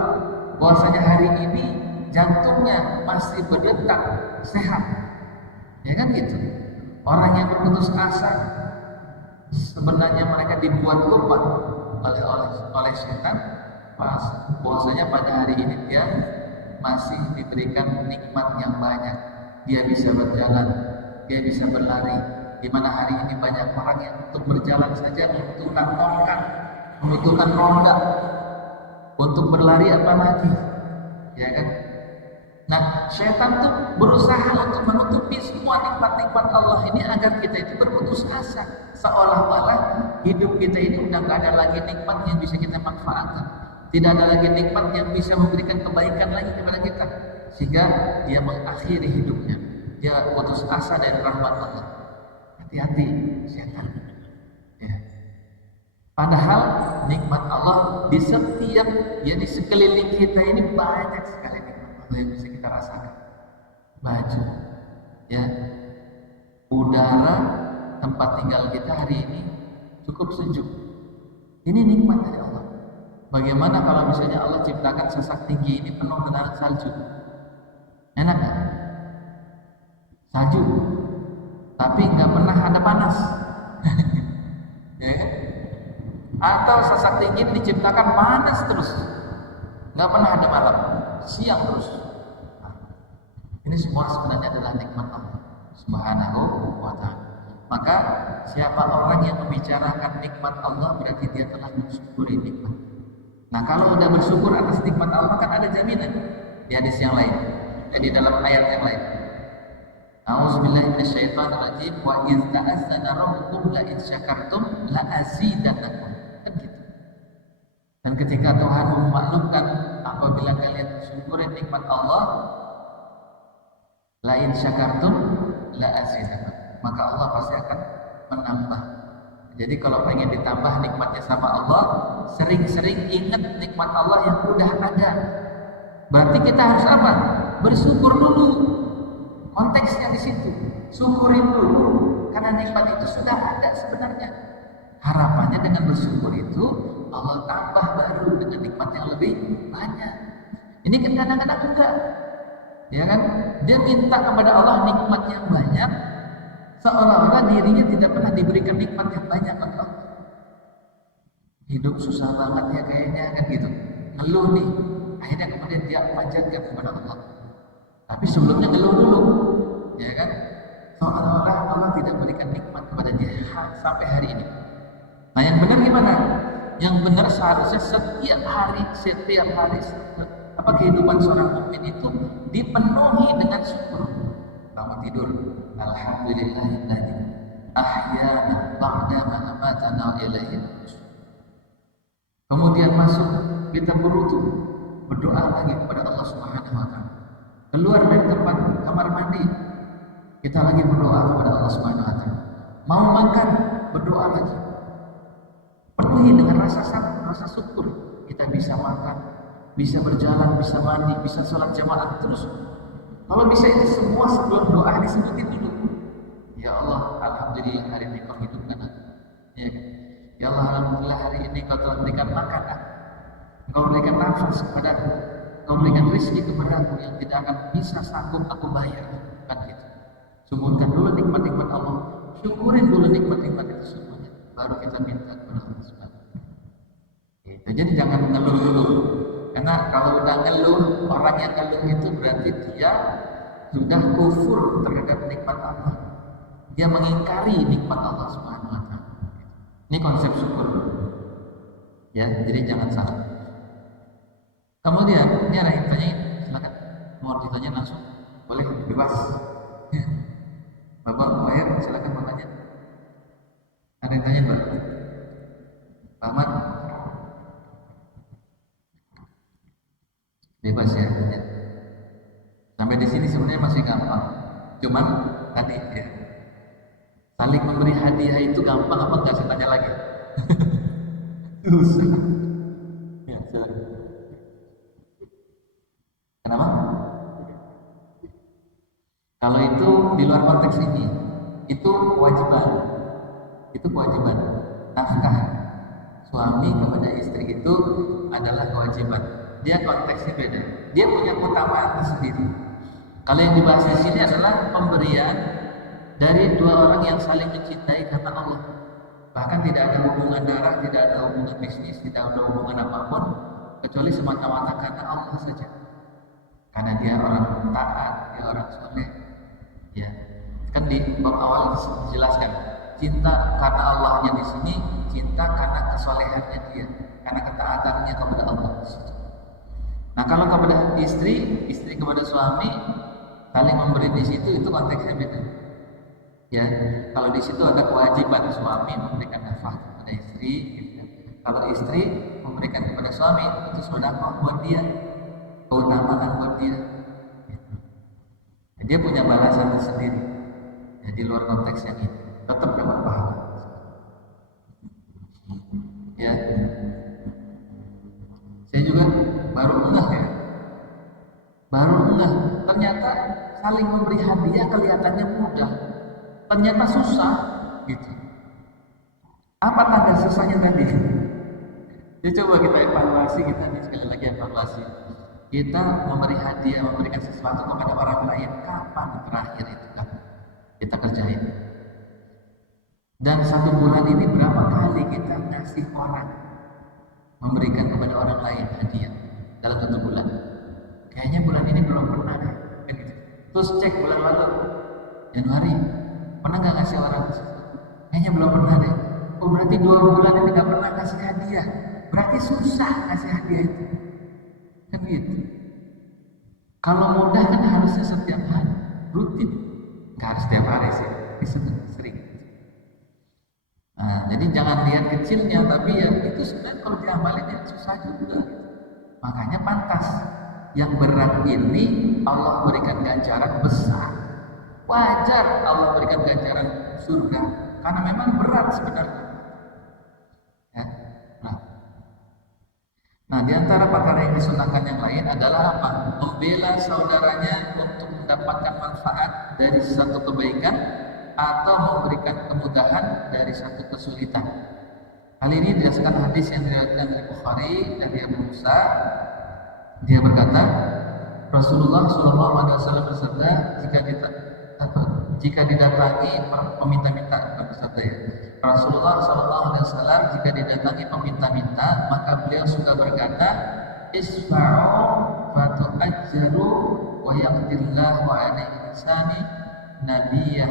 bahwasanya hari ini jantungnya masih berdetak sehat. Ya kan gitu. Orang yang berputus asa sebenarnya mereka dibuat lupa oleh setan bahwasanya pada hari ini dia masih diberikan nikmat yang banyak. Dia bisa berjalan, dia bisa berlari. Di mana hari ini banyak orang yang untuk berjalan saja membutuhkan tongkat, membutuhkan roda. Untuk berlari apa lagi? Ya kan? Nah, setan tuh berusaha untuk menutupi semua nikmat-nikmat Allah ini agar kita itu berputus asa. Seolah-olah hidup kita ini udah gak ada lagi nikmat yang bisa kita manfaatkan. Tidak ada lagi nikmat yang bisa memberikan kebaikan lagi kepada kita. Sehingga dia mengakhiri hidupnya. dia putus asa dari rahmat Allah. Hati-hati setan. Ya. Padahal nikmat Allah di setiap, ya di sekeliling kita ini banyak sekali nikmat Allah yang bisa kita rasakan. Baju, ya, udara tempat tinggal kita hari ini cukup sejuk. Ini nikmat dari Allah. Bagaimana kalau misalnya Allah ciptakan sesak tinggi ini penuh dengan salju? Enak gak? Salju, tapi nggak pernah ada panas. Ya kan? Atau sesak tinggi ini diciptakan panas terus, nggak pernah ada malam, siang terus. Ini semua sebenarnya adalah nikmat Allah Subhanahu wa ta'ala. Maka siapa orang yang membicarakan nikmat Allah berarti dia telah mensyukuri nikmat. Nah, kalau sudah bersyukur atas nikmat Allah kan ada jaminan di hadis yang lain, di dalam ayat yang lain. A'udzubillahi minasyaitonirrajim wa idz ta'azzana rabbukum la in syakartum la azidannakum. Kan gitu. Dan ketika Tuhan memaklumkan apabila kalian mensyukuri nikmat Allah, la in syakartum la azidannakum, maka Allah pasti akan menambah. Jadi kalau pengen ditambah nikmatnya sama Allah, sering-sering ingat nikmat Allah yang udah ada. Berarti kita harus apa? Bersyukur dulu. Konteksnya di situ. Syukurin dulu karena nikmat itu sudah ada sebenarnya. Harapannya dengan bersyukur itu Allah tambah baru dengan nikmat yang lebih banyak. Ini kan kadang-kadang enggak. Ya kan? Dia minta kepada Allah nikmat yang banyak, seolah-olah dirinya tidak pernah diberikan nikmat yang banyak oleh Allah. Hidup susah banget ya kayaknya, kan gitu. Ngeluh nih, akhirnya kemudian dia panjatkan kepada Allah. Tapi sebelumnya ngeluh dulu, ya kan? Seolah-olah Allah tidak berikan nikmat kepada dia sampai hari ini. Nah, yang benar gimana? Yang benar seharusnya setiap hari kehidupan seorang mukmin itu dipenuhi dengan syukur. Bangun tidur, alhamdulillahilladzi ahyana ba'da ma amatana wa ilaihi. Kemudian masuk, kita berwudu, berdoa lagi kepada Allah Subhanahu wa taala. Keluar dari tempat kamar mandi, kita lagi berdoa kepada Allah Subhanahu wa taala. Mau makan, berdoa lagi. Penuhi dengan rasa syukur. Kita bisa makan, bisa berjalan, bisa mandi, bisa sholat jamaah terus. Kalau bisa itu semua sebelum doa disebutin dulu. Ya Allah, alhamdulillah hari ini kau hidupkan aku. Ya, ya Allah, alhamdulillah hari ini kau telah berikan makan aku. Kau berikan nafas kepadaku. Kau berikan rezeki kepadaku yang tidak akan bisa sanggup aku bayar. Kan gitu. Sebutkan dulu nikmat-nikmat Allah. Syukurin dulu nikmat-nikmat itu semuanya. Baru kita minta kepada Allah Subhanahu. Gitu. Jadi jangan ngeluh dulu. Karena kalau udah ngeluh, orang yang ngeluh itu berarti dia sudah kufur terhadap nikmat Allah. Dia mengingkari nikmat Allah Subhanahu wa taala. Ini konsep syukur. Ya, jadi jangan salah. Kemudian, ini ada yang tanya, silakan. Mau ditanya langsung, boleh, bebas. Bapak, Pak Air, silakan bertanya. Ada yang tanya, Mbak? Pak Ahmad? Bebas ya. Sampai di sini sebenarnya masih gampang. Cuman tadi ya, saling memberi hadiah itu gampang apa enggak, saya tanya lagi. Susah. Ya, silakan. Kenapa? Kalau itu di luar konteks ini, itu kewajiban. Itu kewajiban. Nafkah suami kepada istri itu adalah kewajiban. Dia konteksnya beda. Dia punya keutamaan sendiri. Kalau yang dibahas di sini adalah pemberian dari dua orang yang saling mencintai karena Allah. Bahkan tidak ada hubungan darah, tidak ada hubungan bisnis, tidak ada hubungan apapun, kecuali semata-mata karena Allah saja. Karena dia orang taat, dia orang soleh. Ya, kan di bab awal dijelaskan cinta karena Allahnya di sini, cinta karena kesolehannya dia, karena ketaatannya kepada Allah. Nah, kalau kepada istri kepada suami saling memberi di situ, itu konteksnya beda. Ya, kalau di situ ada kewajiban suami memberikan nafkah kepada istri, gitu. Kalau istri memberikan kepada suami, itu sedekah buat dia, keutamaan buat dia. Jadi dia punya balasan tersendiri. Ya, di luar konteks yang ini tetap dapat pahala. Ya, saya juga baru ngeh ya, ternyata saling memberi hadiah kelihatannya mudah, ternyata susah gitu. Apa tanda susahnya tadi? Ya coba kita evaluasi, kita nih sekali lagi evaluasi. Kita memberi hadiah, memberikan sesuatu kepada orang lain, kapan terakhir itu kan kita kerjain? Dan 1 bulan ini berapa kali kita ngasih orang, memberikan kepada orang lain hadiah dalam 1 bulan? Kayaknya bulan ini belum pernah deh. Terus cek bulan lalu, Januari, pernah nggak ngasih orang? Kayaknya belum pernah deh. Oh, berarti 2 bulan ini nggak pernah ngasih hadiah. Berarti susah ngasih hadiah itu. Kan gitu. Kalau mudah kan harusnya setiap hari, rutin. Nggak harus setiap hari sih, bisa sering. Nah, jadi jangan lihat kecilnya, tapi ya itu sebenarnya kalau diamalin ya susah juga. Makanya pantas yang berat ini Allah berikan ganjaran besar. Wajar Allah berikan ganjaran surga karena memang berat sebenarnya. Ya. Nah, di antara perkara yang disunahkan yang lain adalah apa? Membela saudaranya untuk mendapatkan manfaat dari satu kebaikan atau memberikan kemudahan dari satu kesulitan. Hal ini didasarkan hadis yang diriwayatkan dari Bukhari dari Abu Musa. Dia berkata, Rasulullah SAW bersabda, jika didatangi peminta-minta, bersabda ya. Rasulullah SAW jika didatangi peminta-minta, maka beliau suka berkata, Isfa'u fatu'ajjaru wa yaqdillahu ala insani nabiyah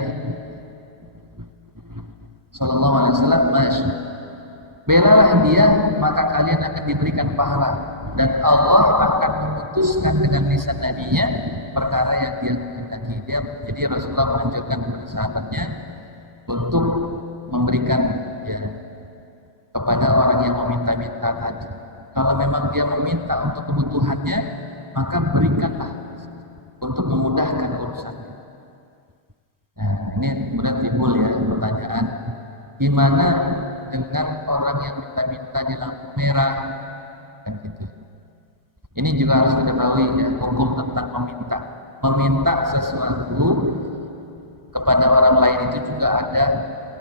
Sallallahu alaihi wasallam, masya. Belalah dia, maka kalian akan diberikan pahala, dan Allah akan memutuskan dengan lisan nabinya perkara yang dia kehendaki. Jadi Rasulullah menunjukkan kepada sahabatnya untuk memberikan ya kepada orang yang meminta-minta tadi. Kalau memang dia meminta untuk kebutuhannya, maka berikanlah untuk memudahkan urusannya. Nah, ini kemudian timbul ya pertanyaan, gimana dengan orang yang minta-minta di lampu merah kan gitu. Ini juga harus diketahui ya, hukum tentang meminta sesuatu kepada orang lain itu juga ada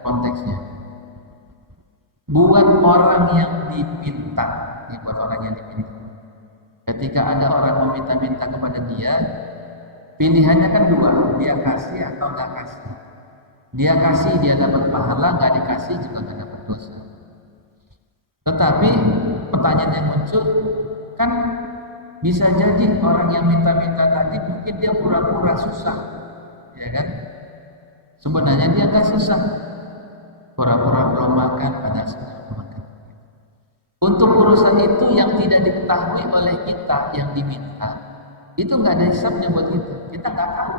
konteksnya. Buat orang yang diminta, buat orang yang diminta. Ketika ada orang meminta-minta kepada dia, pilihannya kan 2, dia kasih atau nggak kasih. Dia kasih, dia dapat pahala, nggak dikasih juga nggak dapat dosa. Tetapi pertanyaan yang muncul kan, bisa jadi orang yang minta-minta tadi mungkin dia pura-pura susah, ya kan? Sebenarnya dia nggak susah, pura-pura belum makan, padahal sudah makan. Untuk urusan itu yang tidak diketahui oleh kita yang diminta, itu nggak ada hisabnya buat kita nggak tahu.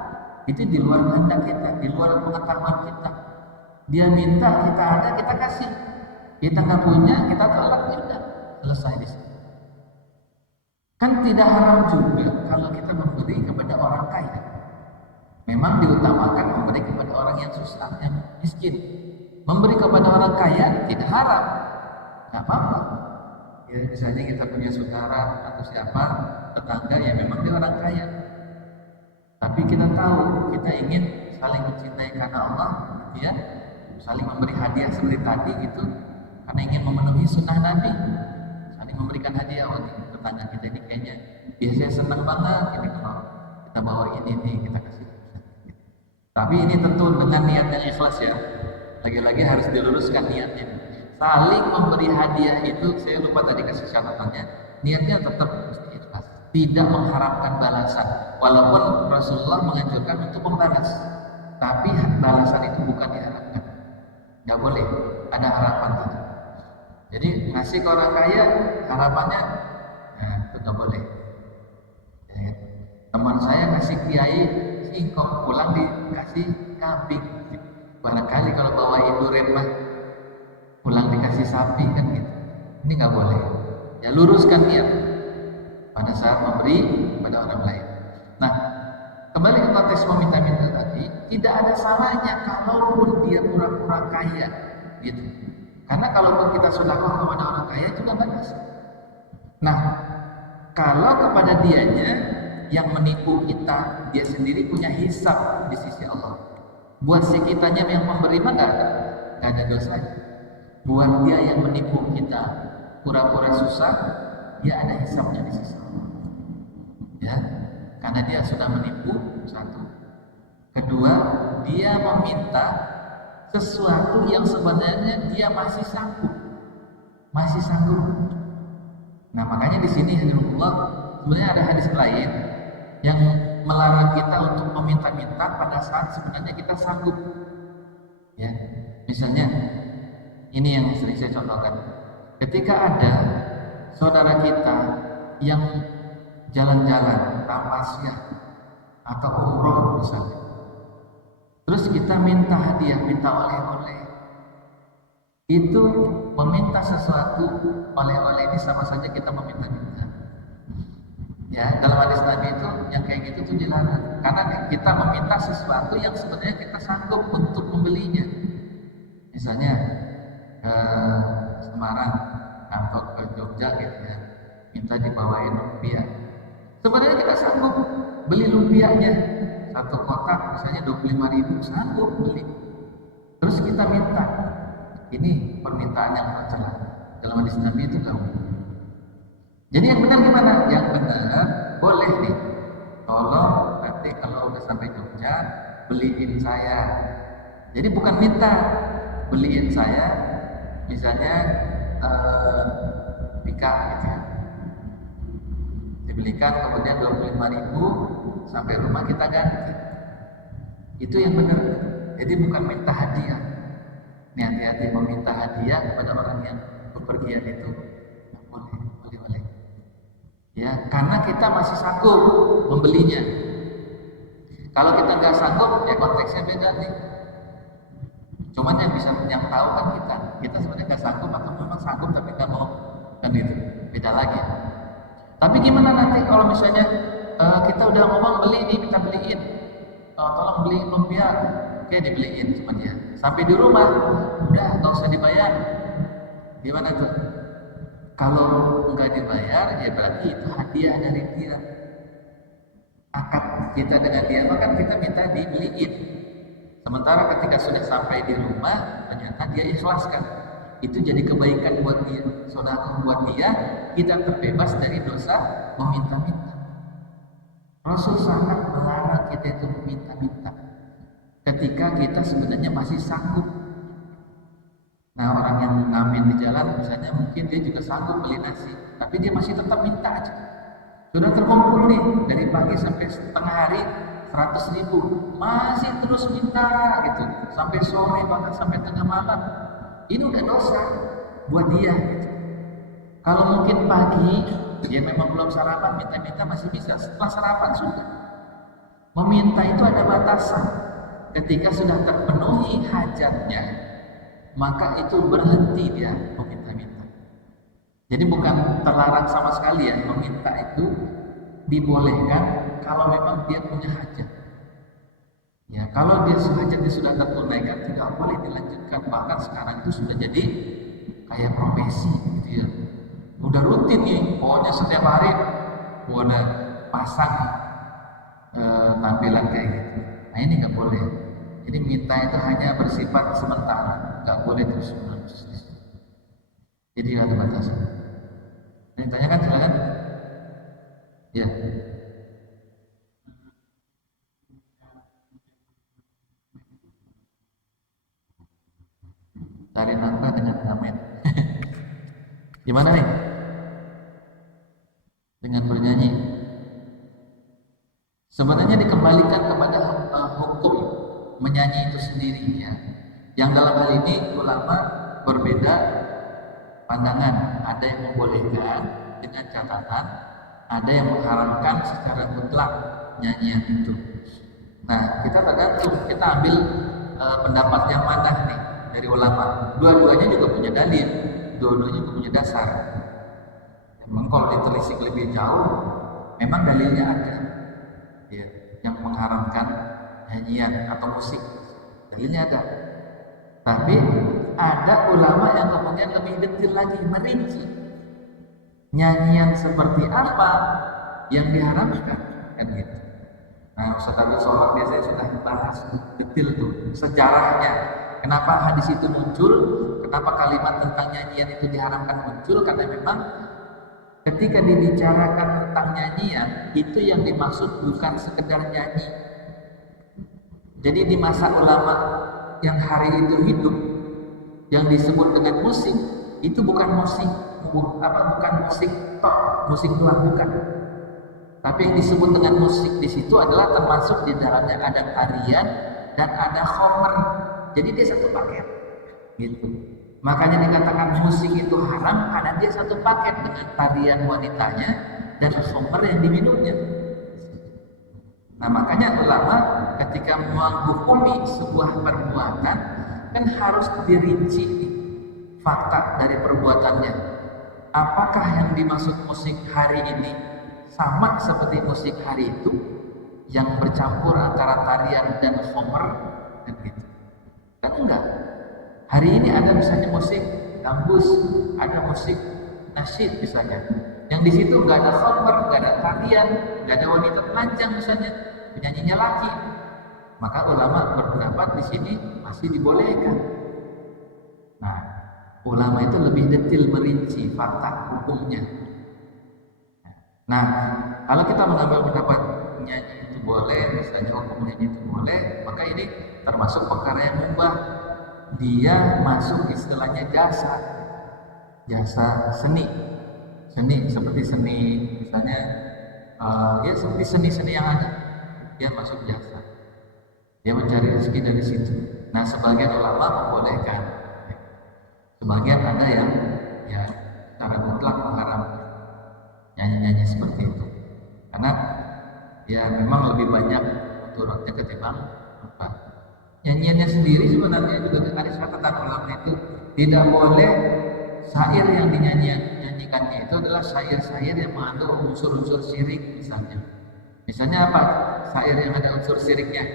Itu di luar kehendak kita, di luar pengetahuan kita. Dia minta, kita ada, kita kasih. Kita nggak punya, kita tolak, ya udah selesai di sini. Kan tidak haram juga kalau kita memberi kepada orang kaya. Memang diutamakan memberi kepada orang yang susah, yang miskin. Memberi kepada orang kaya tidak haram, nggak apa-apa. Ya, misalnya kita punya saudara atau siapa tetangga yang memang dia orang kaya, tapi kita tahu kita ingin saling mencintai karena Allah, gitu ya, saling memberi hadiah seperti tadi gitu, karena ingin memenuhi sunnah Nabi, saling memberikan hadiah. Oh, tetangga kita ini kayaknya biasanya senang banget ini kalau kita bawa ini nih, kita kasih. Tapi ini tentu dengan niat yang ikhlas ya. Lagi-lagi harus diluruskan niatnya. Saling memberi hadiah itu, saya lupa tadi kasih catatannya, niatnya tetap ikhlas, tidak mengharapkan balasan. Walaupun Rasulullah menganjurkan untuk membalas, tapi balasan itu bukan diharapkan. Nggak boleh ada harapan tadi. Jadi ngasih ke orang kaya harapannya, ya itu nggak boleh. Ya, teman saya ngasih kiai singkong, pulang dikasih kambing. Barangkali kalau bawa durian mah pulang dikasih sapi kan gitu. Ini nggak boleh. Ya luruskan niat pada saat memberi pada orang lain. Nah, kembali ke konteks konteks meminta-minta tadi tidak ada salahnya kalaupun dia pura-pura kaya, gitu. Karena kalaupun kita sedekah kepada orang kaya juga bagus. Nah, kalau kepada dianya yang menipu kita, dia sendiri punya hisab di sisi Allah. Buat si kitanya yang memberi mah nggak ada dosanya. Buat dia yang menipu kita, pura-pura susah, dia ada hisabnya di sisi Allah. Ya, karena dia sudah menipu, satu. Kedua, dia meminta sesuatu yang sebenarnya dia masih sanggup. Nah, makanya di sini Allah sebenarnya ada hadis lain yang melarang kita untuk meminta-minta pada saat sebenarnya kita sanggup. Ya, misalnya ini yang sering saya contohkan. Ketika ada saudara kita yang jalan-jalan tamasya atau umroh misalnya, terus kita minta hadiah, minta oleh-oleh, itu meminta sesuatu oleh-oleh ini sama saja kita meminta-minta. Ya, dalam hadis Nabi itu yang kayak gitu tuh dilarang, karena kita meminta sesuatu yang sebenarnya kita sanggup untuk membelinya. Misalnya ke Semarang atau ke Jogja gitu ya, minta dibawain lumpia. Sebenarnya kita sanggup beli lumpianya, satu kotak misalnya 25.000, sanggup beli. Terus kita minta, ini permintaan yang tercela. Dalam hadis Nabi itu enggak boleh. Jadi yang benar gimana? Yang benar boleh nih, tolong nanti kalau udah sampai Jogja beliin saya. Jadi bukan minta, beliin saya misalnya pika gitu ya, dibelikan kemudian 25.000, sampai rumah kita ganti. Itu yang benar. Jadi bukan minta hadiah. Ini hati-hati meminta hadiah kepada orang yang bepergian itu boleh. Ya, karena kita masih sanggup membelinya. Kalau kita nggak sanggup, ya konteksnya beda nih. Cuman yang tahu kan kita sebenarnya nggak sanggup atau memang sanggup tapi nggak mau, kan itu beda lagi. Tapi gimana nanti kalau misalnya kita udah ngomong beli nih, kita beliin, tolong beliin lumpia, oke dibeliin cuma dia. Sampai di rumah, udah nggak usah dibayar. Gimana tuh? Kalau nggak dibayar, ya berarti itu hadiah dari dia. Akad kita dengan dia, maka kita minta dibeliin. Sementara ketika sudah sampai di rumah, ternyata dia ikhlaskan. Itu jadi kebaikan buat dia, sedekah buat dia. Kita terbebas dari dosa meminta-minta. Rasul sangat melarang kita itu meminta-minta ketika kita sebenarnya masih sanggup. Nah, orang yang ngamen di jalan misalnya mungkin dia juga sanggup beli nasi, tapi dia masih tetap minta aja. Sudah terkumpul nih dari pagi sampai setengah hari 100.000, masih terus minta gitu sampai sore bahkan sampai tengah malam. Ini udah dosa buat dia gitu. Kalau mungkin pagi dia memang belum sarapan, minta-minta masih bisa. Setelah sarapan sudah. Meminta itu ada batasan. Ketika sudah terpenuhi hajatnya, maka itu berhenti dia meminta-minta. Jadi bukan terlarang sama sekali ya, meminta itu dibolehkan kalau memang dia punya hajat. Ya, kalau dia hajatnya sudah tertunaikan tidak boleh dilanjutkan. Bahkan sekarang itu sudah jadi kayak profesi gitu ya. Udah rutin nih, pokoknya setiap hari udah pasang tampilan kayak gitu. Nah ini nggak boleh. Jadi minta itu hanya bersifat sementara, nggak boleh terus-menerus. Jadi ada batasan. Ini tanyakan silakan. Ya. Cari nafkah dengan ngamen. Gimana nih? Dengan bernyanyi. Sebenarnya dikembalikan kepada hukum menyanyi itu sendiri ya. Yang dalam hal ini ulama berbeda pandangan. Ada yang membolehkan dengan catatan, ada yang mengharamkan secara mutlak nyanyian itu. Nah, kita tergantung, kita ambil pendapat yang mana nih dari ulama. Dua-duanya juga punya dalil, dua-duanya juga punya dasar. Memang kalau ditelisik lebih jauh, memang dalilnya ada. Ya, yang mengharamkan nyanyian atau musik. Dalilnya ada. Tapi ada ulama yang kemudian lebih detail lagi, merinci nyanyian seperti apa yang diharamkan, kan gitu. Nah, Ustaz Abdul Somad biasanya sudah bahas detail tuh sejarahnya. Kenapa hadis itu muncul? Kenapa kalimat tentang nyanyian itu diharamkan muncul? Karena memang ketika dibicarakan tentang nyanyian, itu yang dimaksud bukan sekedar nyanyi. Jadi di masa ulama yang hari itu hidup, yang disebut dengan musik, itu bukan musik bukan musik tok, musik doang, bukan. Tapi yang disebut dengan musik di situ adalah termasuk di dalamnya ada tarian dan ada khomer. Jadi dia satu paket, gitu. Makanya dikatakan musik itu haram karena dia satu paket dengan tarian wanitanya dan khomer yang diminumnya. Nah, makanya ulama ketika menghukumi sebuah perbuatan kan harus dirinci fakta dari perbuatannya. Apakah yang dimaksud musik hari ini sama seperti musik hari itu yang bercampur antara tarian dan khomer dan gitu? Kan enggak. Hari ini ada misalnya musik gambus, ada musik nasyid misalnya. Yang di situ enggak ada khomer, enggak ada tarian, enggak ada wanita telanjang misalnya, penyanyinya laki. Maka ulama berpendapat di sini masih dibolehkan. Nah, ulama itu lebih detail merinci fakta hukumnya. Nah, kalau kita mengambil pendapat nyanyi itu boleh, misalnya hukum nyanyi itu boleh, maka ini termasuk perkara yang mubah. Dia masuk istilahnya jasa seni seperti seni misalnya ya seperti seni-seni yang ada, dia masuk jasa, dia mencari rezeki dari situ. Nah, sebagian ulama membolehkan, sebagian ada yang ya secara mutlak mengharamkan nyanyi-nyanyi seperti itu, karena ya memang lebih banyak mudaratnya ketimbang apa. Nyanyiannya sendiri sebenarnya juga ada catatan ulama itu tidak boleh syair yang dinyanyikannya itu adalah syair-syair yang mengandung unsur-unsur syirik misalnya. Misalnya apa? Syair yang ada unsur syiriknya.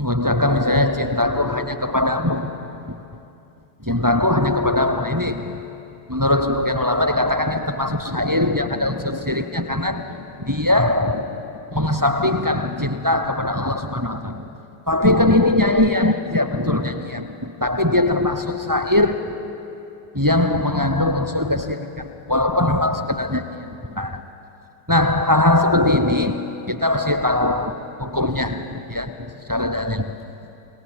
Mengucapkan misalnya cintaku hanya kepadamu. Cintaku hanya kepadamu. Ini menurut sebagian ulama dikatakan ini termasuk syair yang ada unsur syiriknya karena dia mengesampingkan cinta kepada Allah Subhanahu wa taala. Tapi kan ini nyanyian, ya betul nyanyian. Tapi dia termasuk syair yang mengandung unsur kesyirikan, walaupun memang sekedar nyanyian. Nah, hal-hal seperti ini kita mesti tahu hukumnya, ya, secara dalil.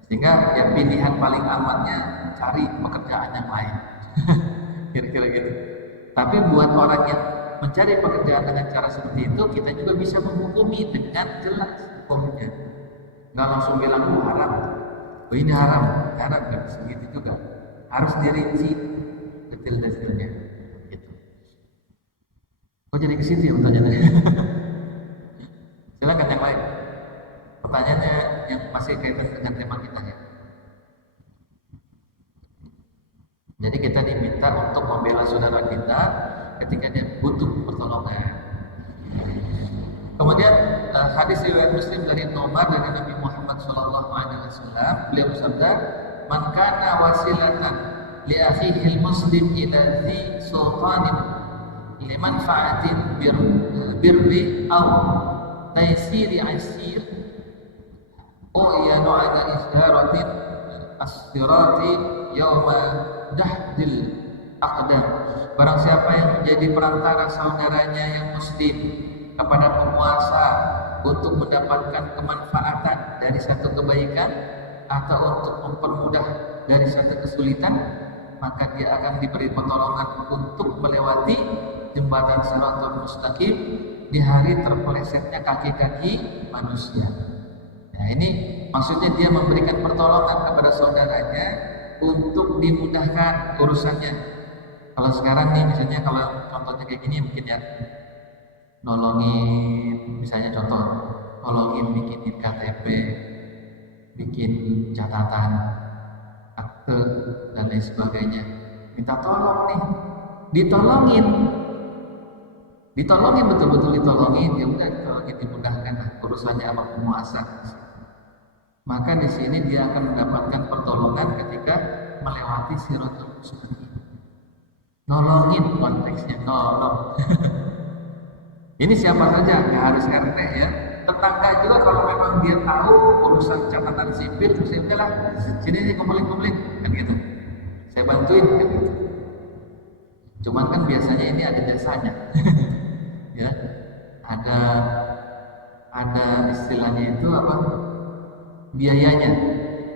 Sehingga ya pilihan paling amannya cari pekerjaan yang lain, kira-kira gitu. Tapi buat orang yang mencari pekerjaan dengan cara seperti itu, kita juga bisa menghukumi dengan jelas hukumnya. Nggak langsung bilang haram, ini haram nggak bisa gitu juga. Harus dirinci detail-detailnya. Gitu. Kok jadi ke situ ya pertanyaannya? Silakan yang lain. Pertanyaannya yang masih kaitan dengan tema kita ya. Jadi kita diminta untuk membela saudara kita ketika dia butuh pertolongan. Kemudian hadis riwayat Muslim dari Umar dari Nabi Muhammad SAW, beliau bersabda, "Man kana wasilatan li akhihi al-muslim ila dhi sultanin limanfa'atin birri aw taysiri asir u'yanu ala isdaratin as-sirati yawma dahdil aqdam." Barang siapa yang menjadi perantara saudaranya yang muslim kepada penguasa untuk mendapatkan kemanfaatan dari satu kebaikan atau untuk mempermudah dari satu kesulitan, maka dia akan diberi pertolongan untuk melewati jembatan Shirathul Mustaqim di hari terpelesetnya kaki-kaki manusia. Nah, ini maksudnya dia memberikan pertolongan kepada saudaranya untuk dimudahkan urusannya. Kalau sekarang nih misalnya kalau contohnya kayak gini mungkin ya, nolongin misalnya contoh, nolongin bikinin KTP, bikin catatan akte dan lain sebagainya, minta tolong nih, ditolongin betul-betul ditolongin, ya udah ditolongin, dimudahkan urusan urusannya sama penguasa. Maka di sini dia akan mendapatkan pertolongan ketika melewati Siratal Mustaqim. Nolongin, konteksnya nolong. Ini siapa saja, nggak harus RT ya. Tetangga juga kalau memang dia tahu urusan catatan sipil, saya udahlah sini nih kumpulin kan gitu. Saya bantuin kan gitu. Cuman kan biasanya ini ada jasanya, ya. Ada istilahnya itu apa? Biayanya.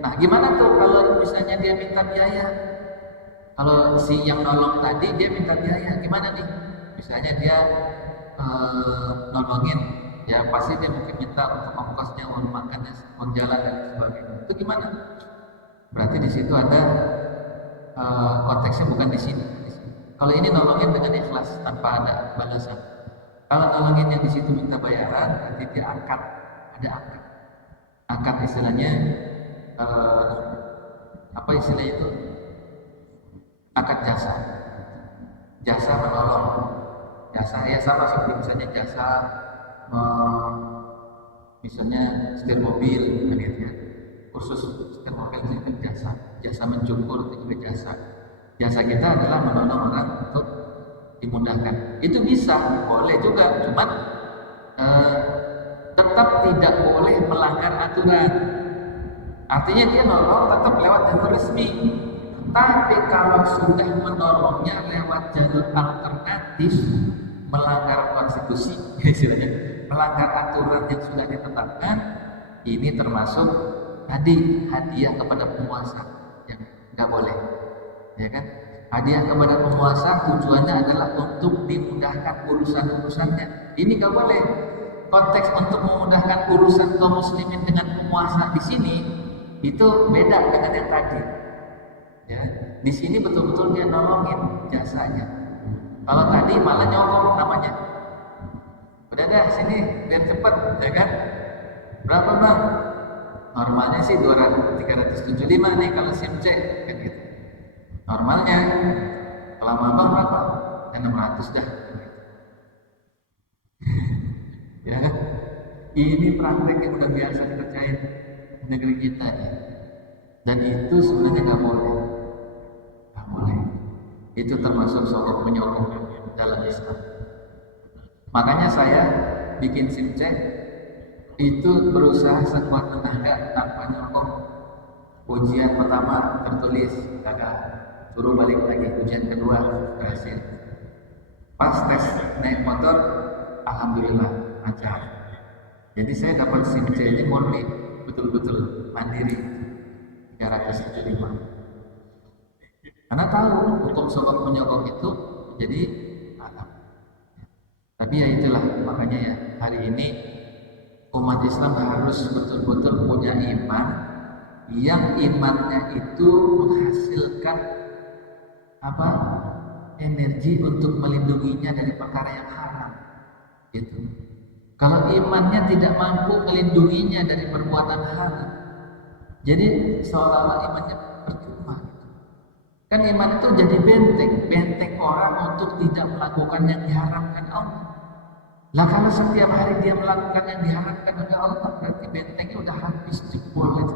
Nah, gimana tuh kalau misalnya dia minta biaya? Kalau si yang nolong tadi dia minta biaya, gimana nih? Misalnya dia nolongin, ya pasti dia mungkin minta untuk ongkosnya, uang makan, uang jalan dan sebagainya. Itu gimana? Berarti di situ ada konteksnya bukan di sini. Kalau ini nolongin dengan ikhlas tanpa ada balasan. Kalau nolongin yang di situ minta bayaran, berarti dia akad, ada akad. Akad istilahnya apa istilah itu? Akad jasa. Jasa menolong. Jasa ya sama seperti misalnya jasa misalnya setir mobil kan gitu ya. Khusus setir mobil itu jasa. Jasa mencukur itu juga jasa. Jasa kita adalah menolong orang untuk dimudahkan. Itu bisa, boleh juga, cuman tetap tidak boleh melanggar aturan. Artinya dia nolong tetap lewat jalur resmi. Tapi kalau sudah menolongnya lewat jalur alternatif, melanggar konstitusi, istilahnya, melanggar aturan yang sudah ditetapkan, ini termasuk tadi hadiah kepada penguasa yang nggak boleh, ya kan? Hadiah kepada penguasa tujuannya adalah untuk dimudahkan urusan-urusannya. Ini nggak boleh. Konteks untuk memudahkan urusan kaum muslimin dengan penguasa di sini itu beda dengan yang tadi. Ya, di sini betul-betul dia nolongin jasanya. Kalau tadi malah nyolong namanya. Udah dah sini biar cepet, ya kan? Berapa bang? Normalnya sih 375 nih kalau SIM C, kan gitu. Normalnya, kalau abang berapa? 600 dah. Ya kan? Ini praktek yang udah biasa dikerjain di negeri kita ya. Dan itu sebenarnya nggak boleh. Nggak boleh. Itu termasuk sokok menyokong dalam Islam. Makanya saya bikin SIM C itu berusaha sekuat tenaga tanpa nyokong. Ujian pertama tertulis gagal, suruh balik lagi. Ujian kedua berhasil. Pas tes naik motor, alhamdulillah lancar. Jadi saya dapat SIM C ini murni, betul-betul mandiri 375. Karena tahu hukum sokong menyokong itu jadi alam. Tapi ya itulah makanya ya hari ini umat Islam harus betul-betul punya iman yang imannya itu menghasilkan apa energi untuk melindunginya dari perkara yang haram. Gitu. Kalau imannya tidak mampu melindunginya dari perbuatan haram, jadi seolah-olah imannya percuma. Kan iman itu jadi benteng orang untuk tidak melakukan yang diharamkan Allah. Lah kalau setiap hari dia melakukan yang diharamkan oleh Allah, berarti bentengnya udah habis jebol itu.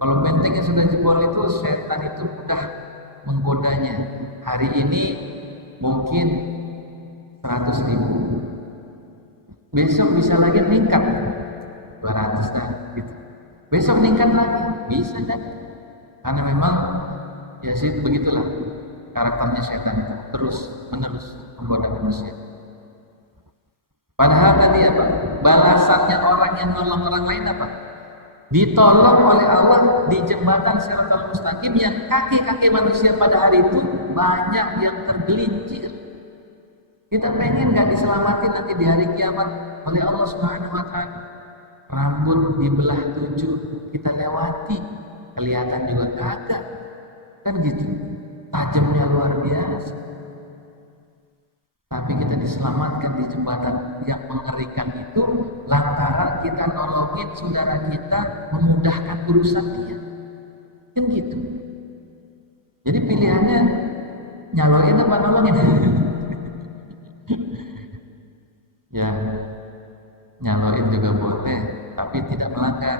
Kalau bentengnya sudah jebol itu, setan itu mudah menggodanya. Hari ini mungkin 100.000, besok bisa lagi meningkat 200 dah gitu. Besok meningkat lagi bisa dah. Karena memang ya sih begitulah karakternya setan itu, terus menerus menggoda manusia. Padahal tadi apa? Balasannya orang yang nolong orang lain apa? Ditolong oleh Allah di jembatan Siratal Mustaqim yang kaki-kaki manusia pada hari itu banyak yang tergelincir. Kita pengen nggak diselamatin nanti di hari kiamat oleh Allah Subhanahu Wa Taala? Rambut dibelah 7 kita lewati, kelihatan juga kagak, kan gitu. Tajamnya luar biasa. Tapi kita diselamatkan di jembatan yang mengerikan itu lantaran kita nolongin saudara kita, memudahkan urusan dia. Kan gitu. Jadi pilihannya nyaloin apa nolongin? Ya, nyaloin juga boleh, tapi tidak melanggar.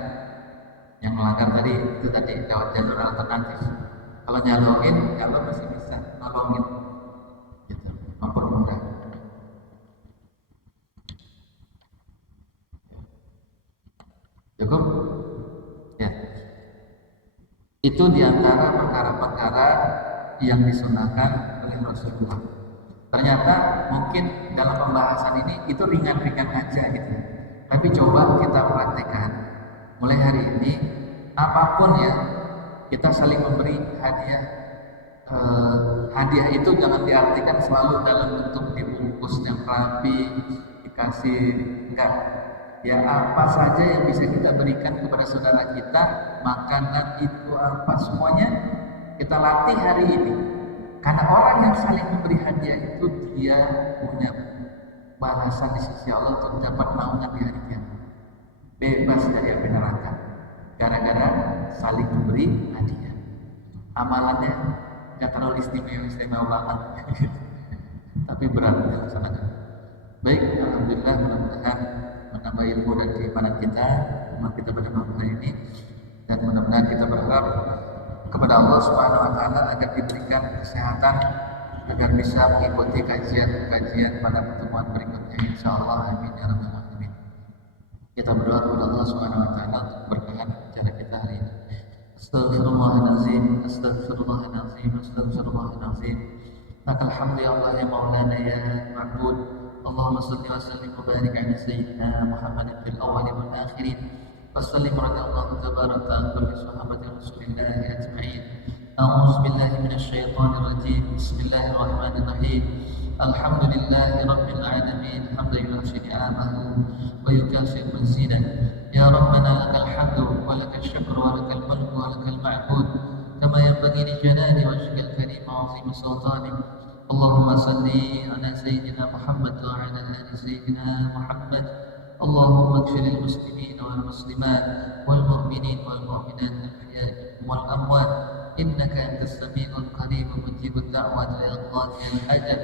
Yang melanggar tadi itu tadi lewat jalur alternatif. Kalau nyaloin, kalau masih bisa nolongin, gitu, mempermudah. Cukup? Ya. Itu diantara perkara-perkara yang disunahkan oleh Rasulullah. Ternyata mungkin dalam pembahasan ini itu ringan-ringan aja gitu. Tapi coba kita praktekkan mulai hari ini, apapun ya, kita saling memberi hadiah. Hadiah itu jangan diartikan selalu dalam bentuk dibungkus yang rapi, dikasih, enggak. Ya apa saja yang bisa kita berikan kepada saudara kita, makanan itu apa semuanya kita latih hari ini. Karena orang yang saling memberi hadiah itu dia punya balasan di sisi Allah untuk dapat naungan di hari kiamat. Bebas dari api neraka. Gara-gara saling memberi hadiah. Amalannya nggak terlalu istimewa banget, tapi berat dilaksanakan. Baik, alhamdulillah, mudah-mudahan menambah ilmu dan keimanan kita, umat kita pada malam hari ini, dan mudah-mudahan kita berharap kepada Allah Subhanahu Wa Taala agar diberikan kesehatan, agar bisa mengikuti kajian-kajian pada pertemuan berikutnya. Insyaallah, amin ya rabbal alamin. Kita berdoa kepada Allah Subhanahu Wa Taala untuk berkahan acara kita hari ini. Astaghfirullahaladzim, astaghfirullahaladzim, astaghfirullahaladzim. Lakal hamdu ya Allah ya Maulana ya Ma'bud. Allahumma salli wa sallim wa barik ala sayyidina Muhammadin fil awwali wal akhirin. Wassallim radhiyallahu tabaraka an kulli sahabati Rasulillah ajma'in. A'udzu billahi minasy syaithanir rajim. Bismillahirrahmanirrahim. Alhamdulillahi rabbil alamin. Hamdan yuwaffi ni'amahu wa yukafi mazidah. Ya Rabbana lakal hamdu wa lakal syukru wa lakal mulku wa lakal ma'bud kama yanbaghi li jalali wajhikal karim wa 'azimi sultanik. Allahumma salli ala sayyidina Muhammad wa ala ali sayyidina Muhammad. Allahumma ighfir lil muslimin wal muslimat wal mu'minin wal mu'minat al-ahya'i wal amwat innaka antas sami'ul qareeb mujibud da'wat ya qadiyal hajat.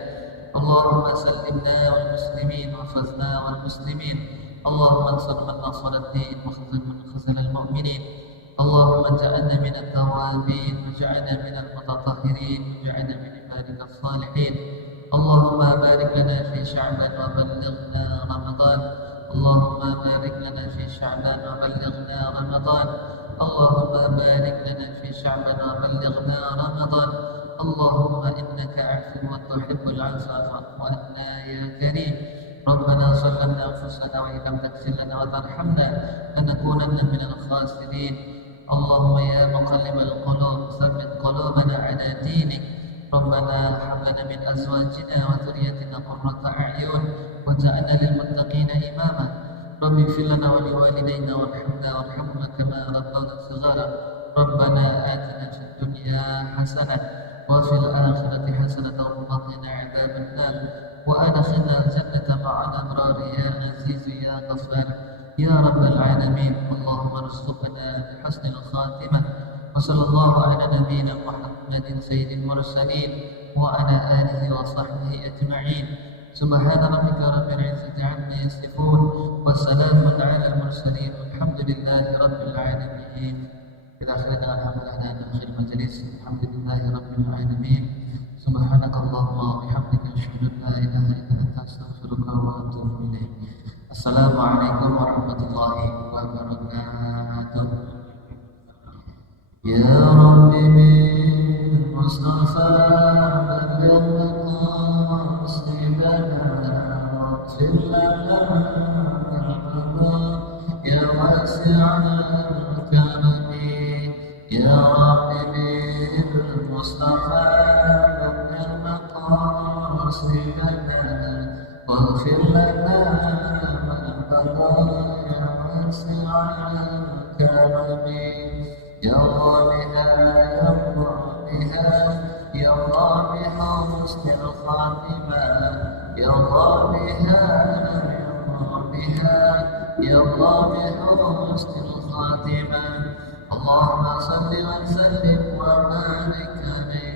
Allahumma sallimna wal muslimin wa fazna wal muslimin. اللهم انصر من نصر الدين واخذل من خذل المؤمنين. اللهم اجعلنا من التوابين واجعلنا من المتطهرين واجعلنا من عبادك الصالحين. اللهم بارك لنا في شعبان وبلغنا رمضان. اللهم بارك لنا في شعبان وبلغنا رمضان. اللهم بارك لنا في شعبان وبلغنا رمضان. اللهم انك عفو تحب العفو فاعف عنا يا كريم. ربنا ظلمنا أنفسنا وإن لم تغفر لنا وترحمنا لنكونن من الخاسرين. اللهم يا مقلب القلوب ثبت قلوبنا على دينك. ربنا هب لنا من أزواجنا وذريتنا قرة أعين واجعلنا للمتقين إماما. رب اغفر لنا ولوالدينا وارحمنا وارحمنا كما ربونا صغارا. ربنا آتنا في الدنيا حسنة وفي الآخرة حسنة وقنا عذاب النار وأدخلنا الجنة مع الأبرار يا عزيز يا غفار يا رب العالمين. اللهم ارزقنا بحسن الخاتمة. وصلى الله على نبينا محمد سيد المرسلين وعلى آله وصحبه أجمعين. سبحان ربك رب العزة عما يصفون وسلام على المرسلين والحمد لله رب العالمين. إلى آخرنا الحمد لله على آخر المجلس. الحمد لله رب العالمين. سبحانك اللهم وبحمدك أشهد أن لا إله إلا أنت أستغفرك وأتوب إليك. السلام عليكم ورحمة الله وبركاته. يا رب بالمصطفى بلغ مقاصدنا واغفر لنا يا واسع الكرم. يا رب بالمصطفى مقاصدنا واغفر لنا ما مضى يا واسع الكرم. يا الله بها يا الله بها يا الله بحسن الخاتمة. يا الله بها يا الله بها يا الله بحسن الخاتمة. اللهم صل وسلم وبارك عليه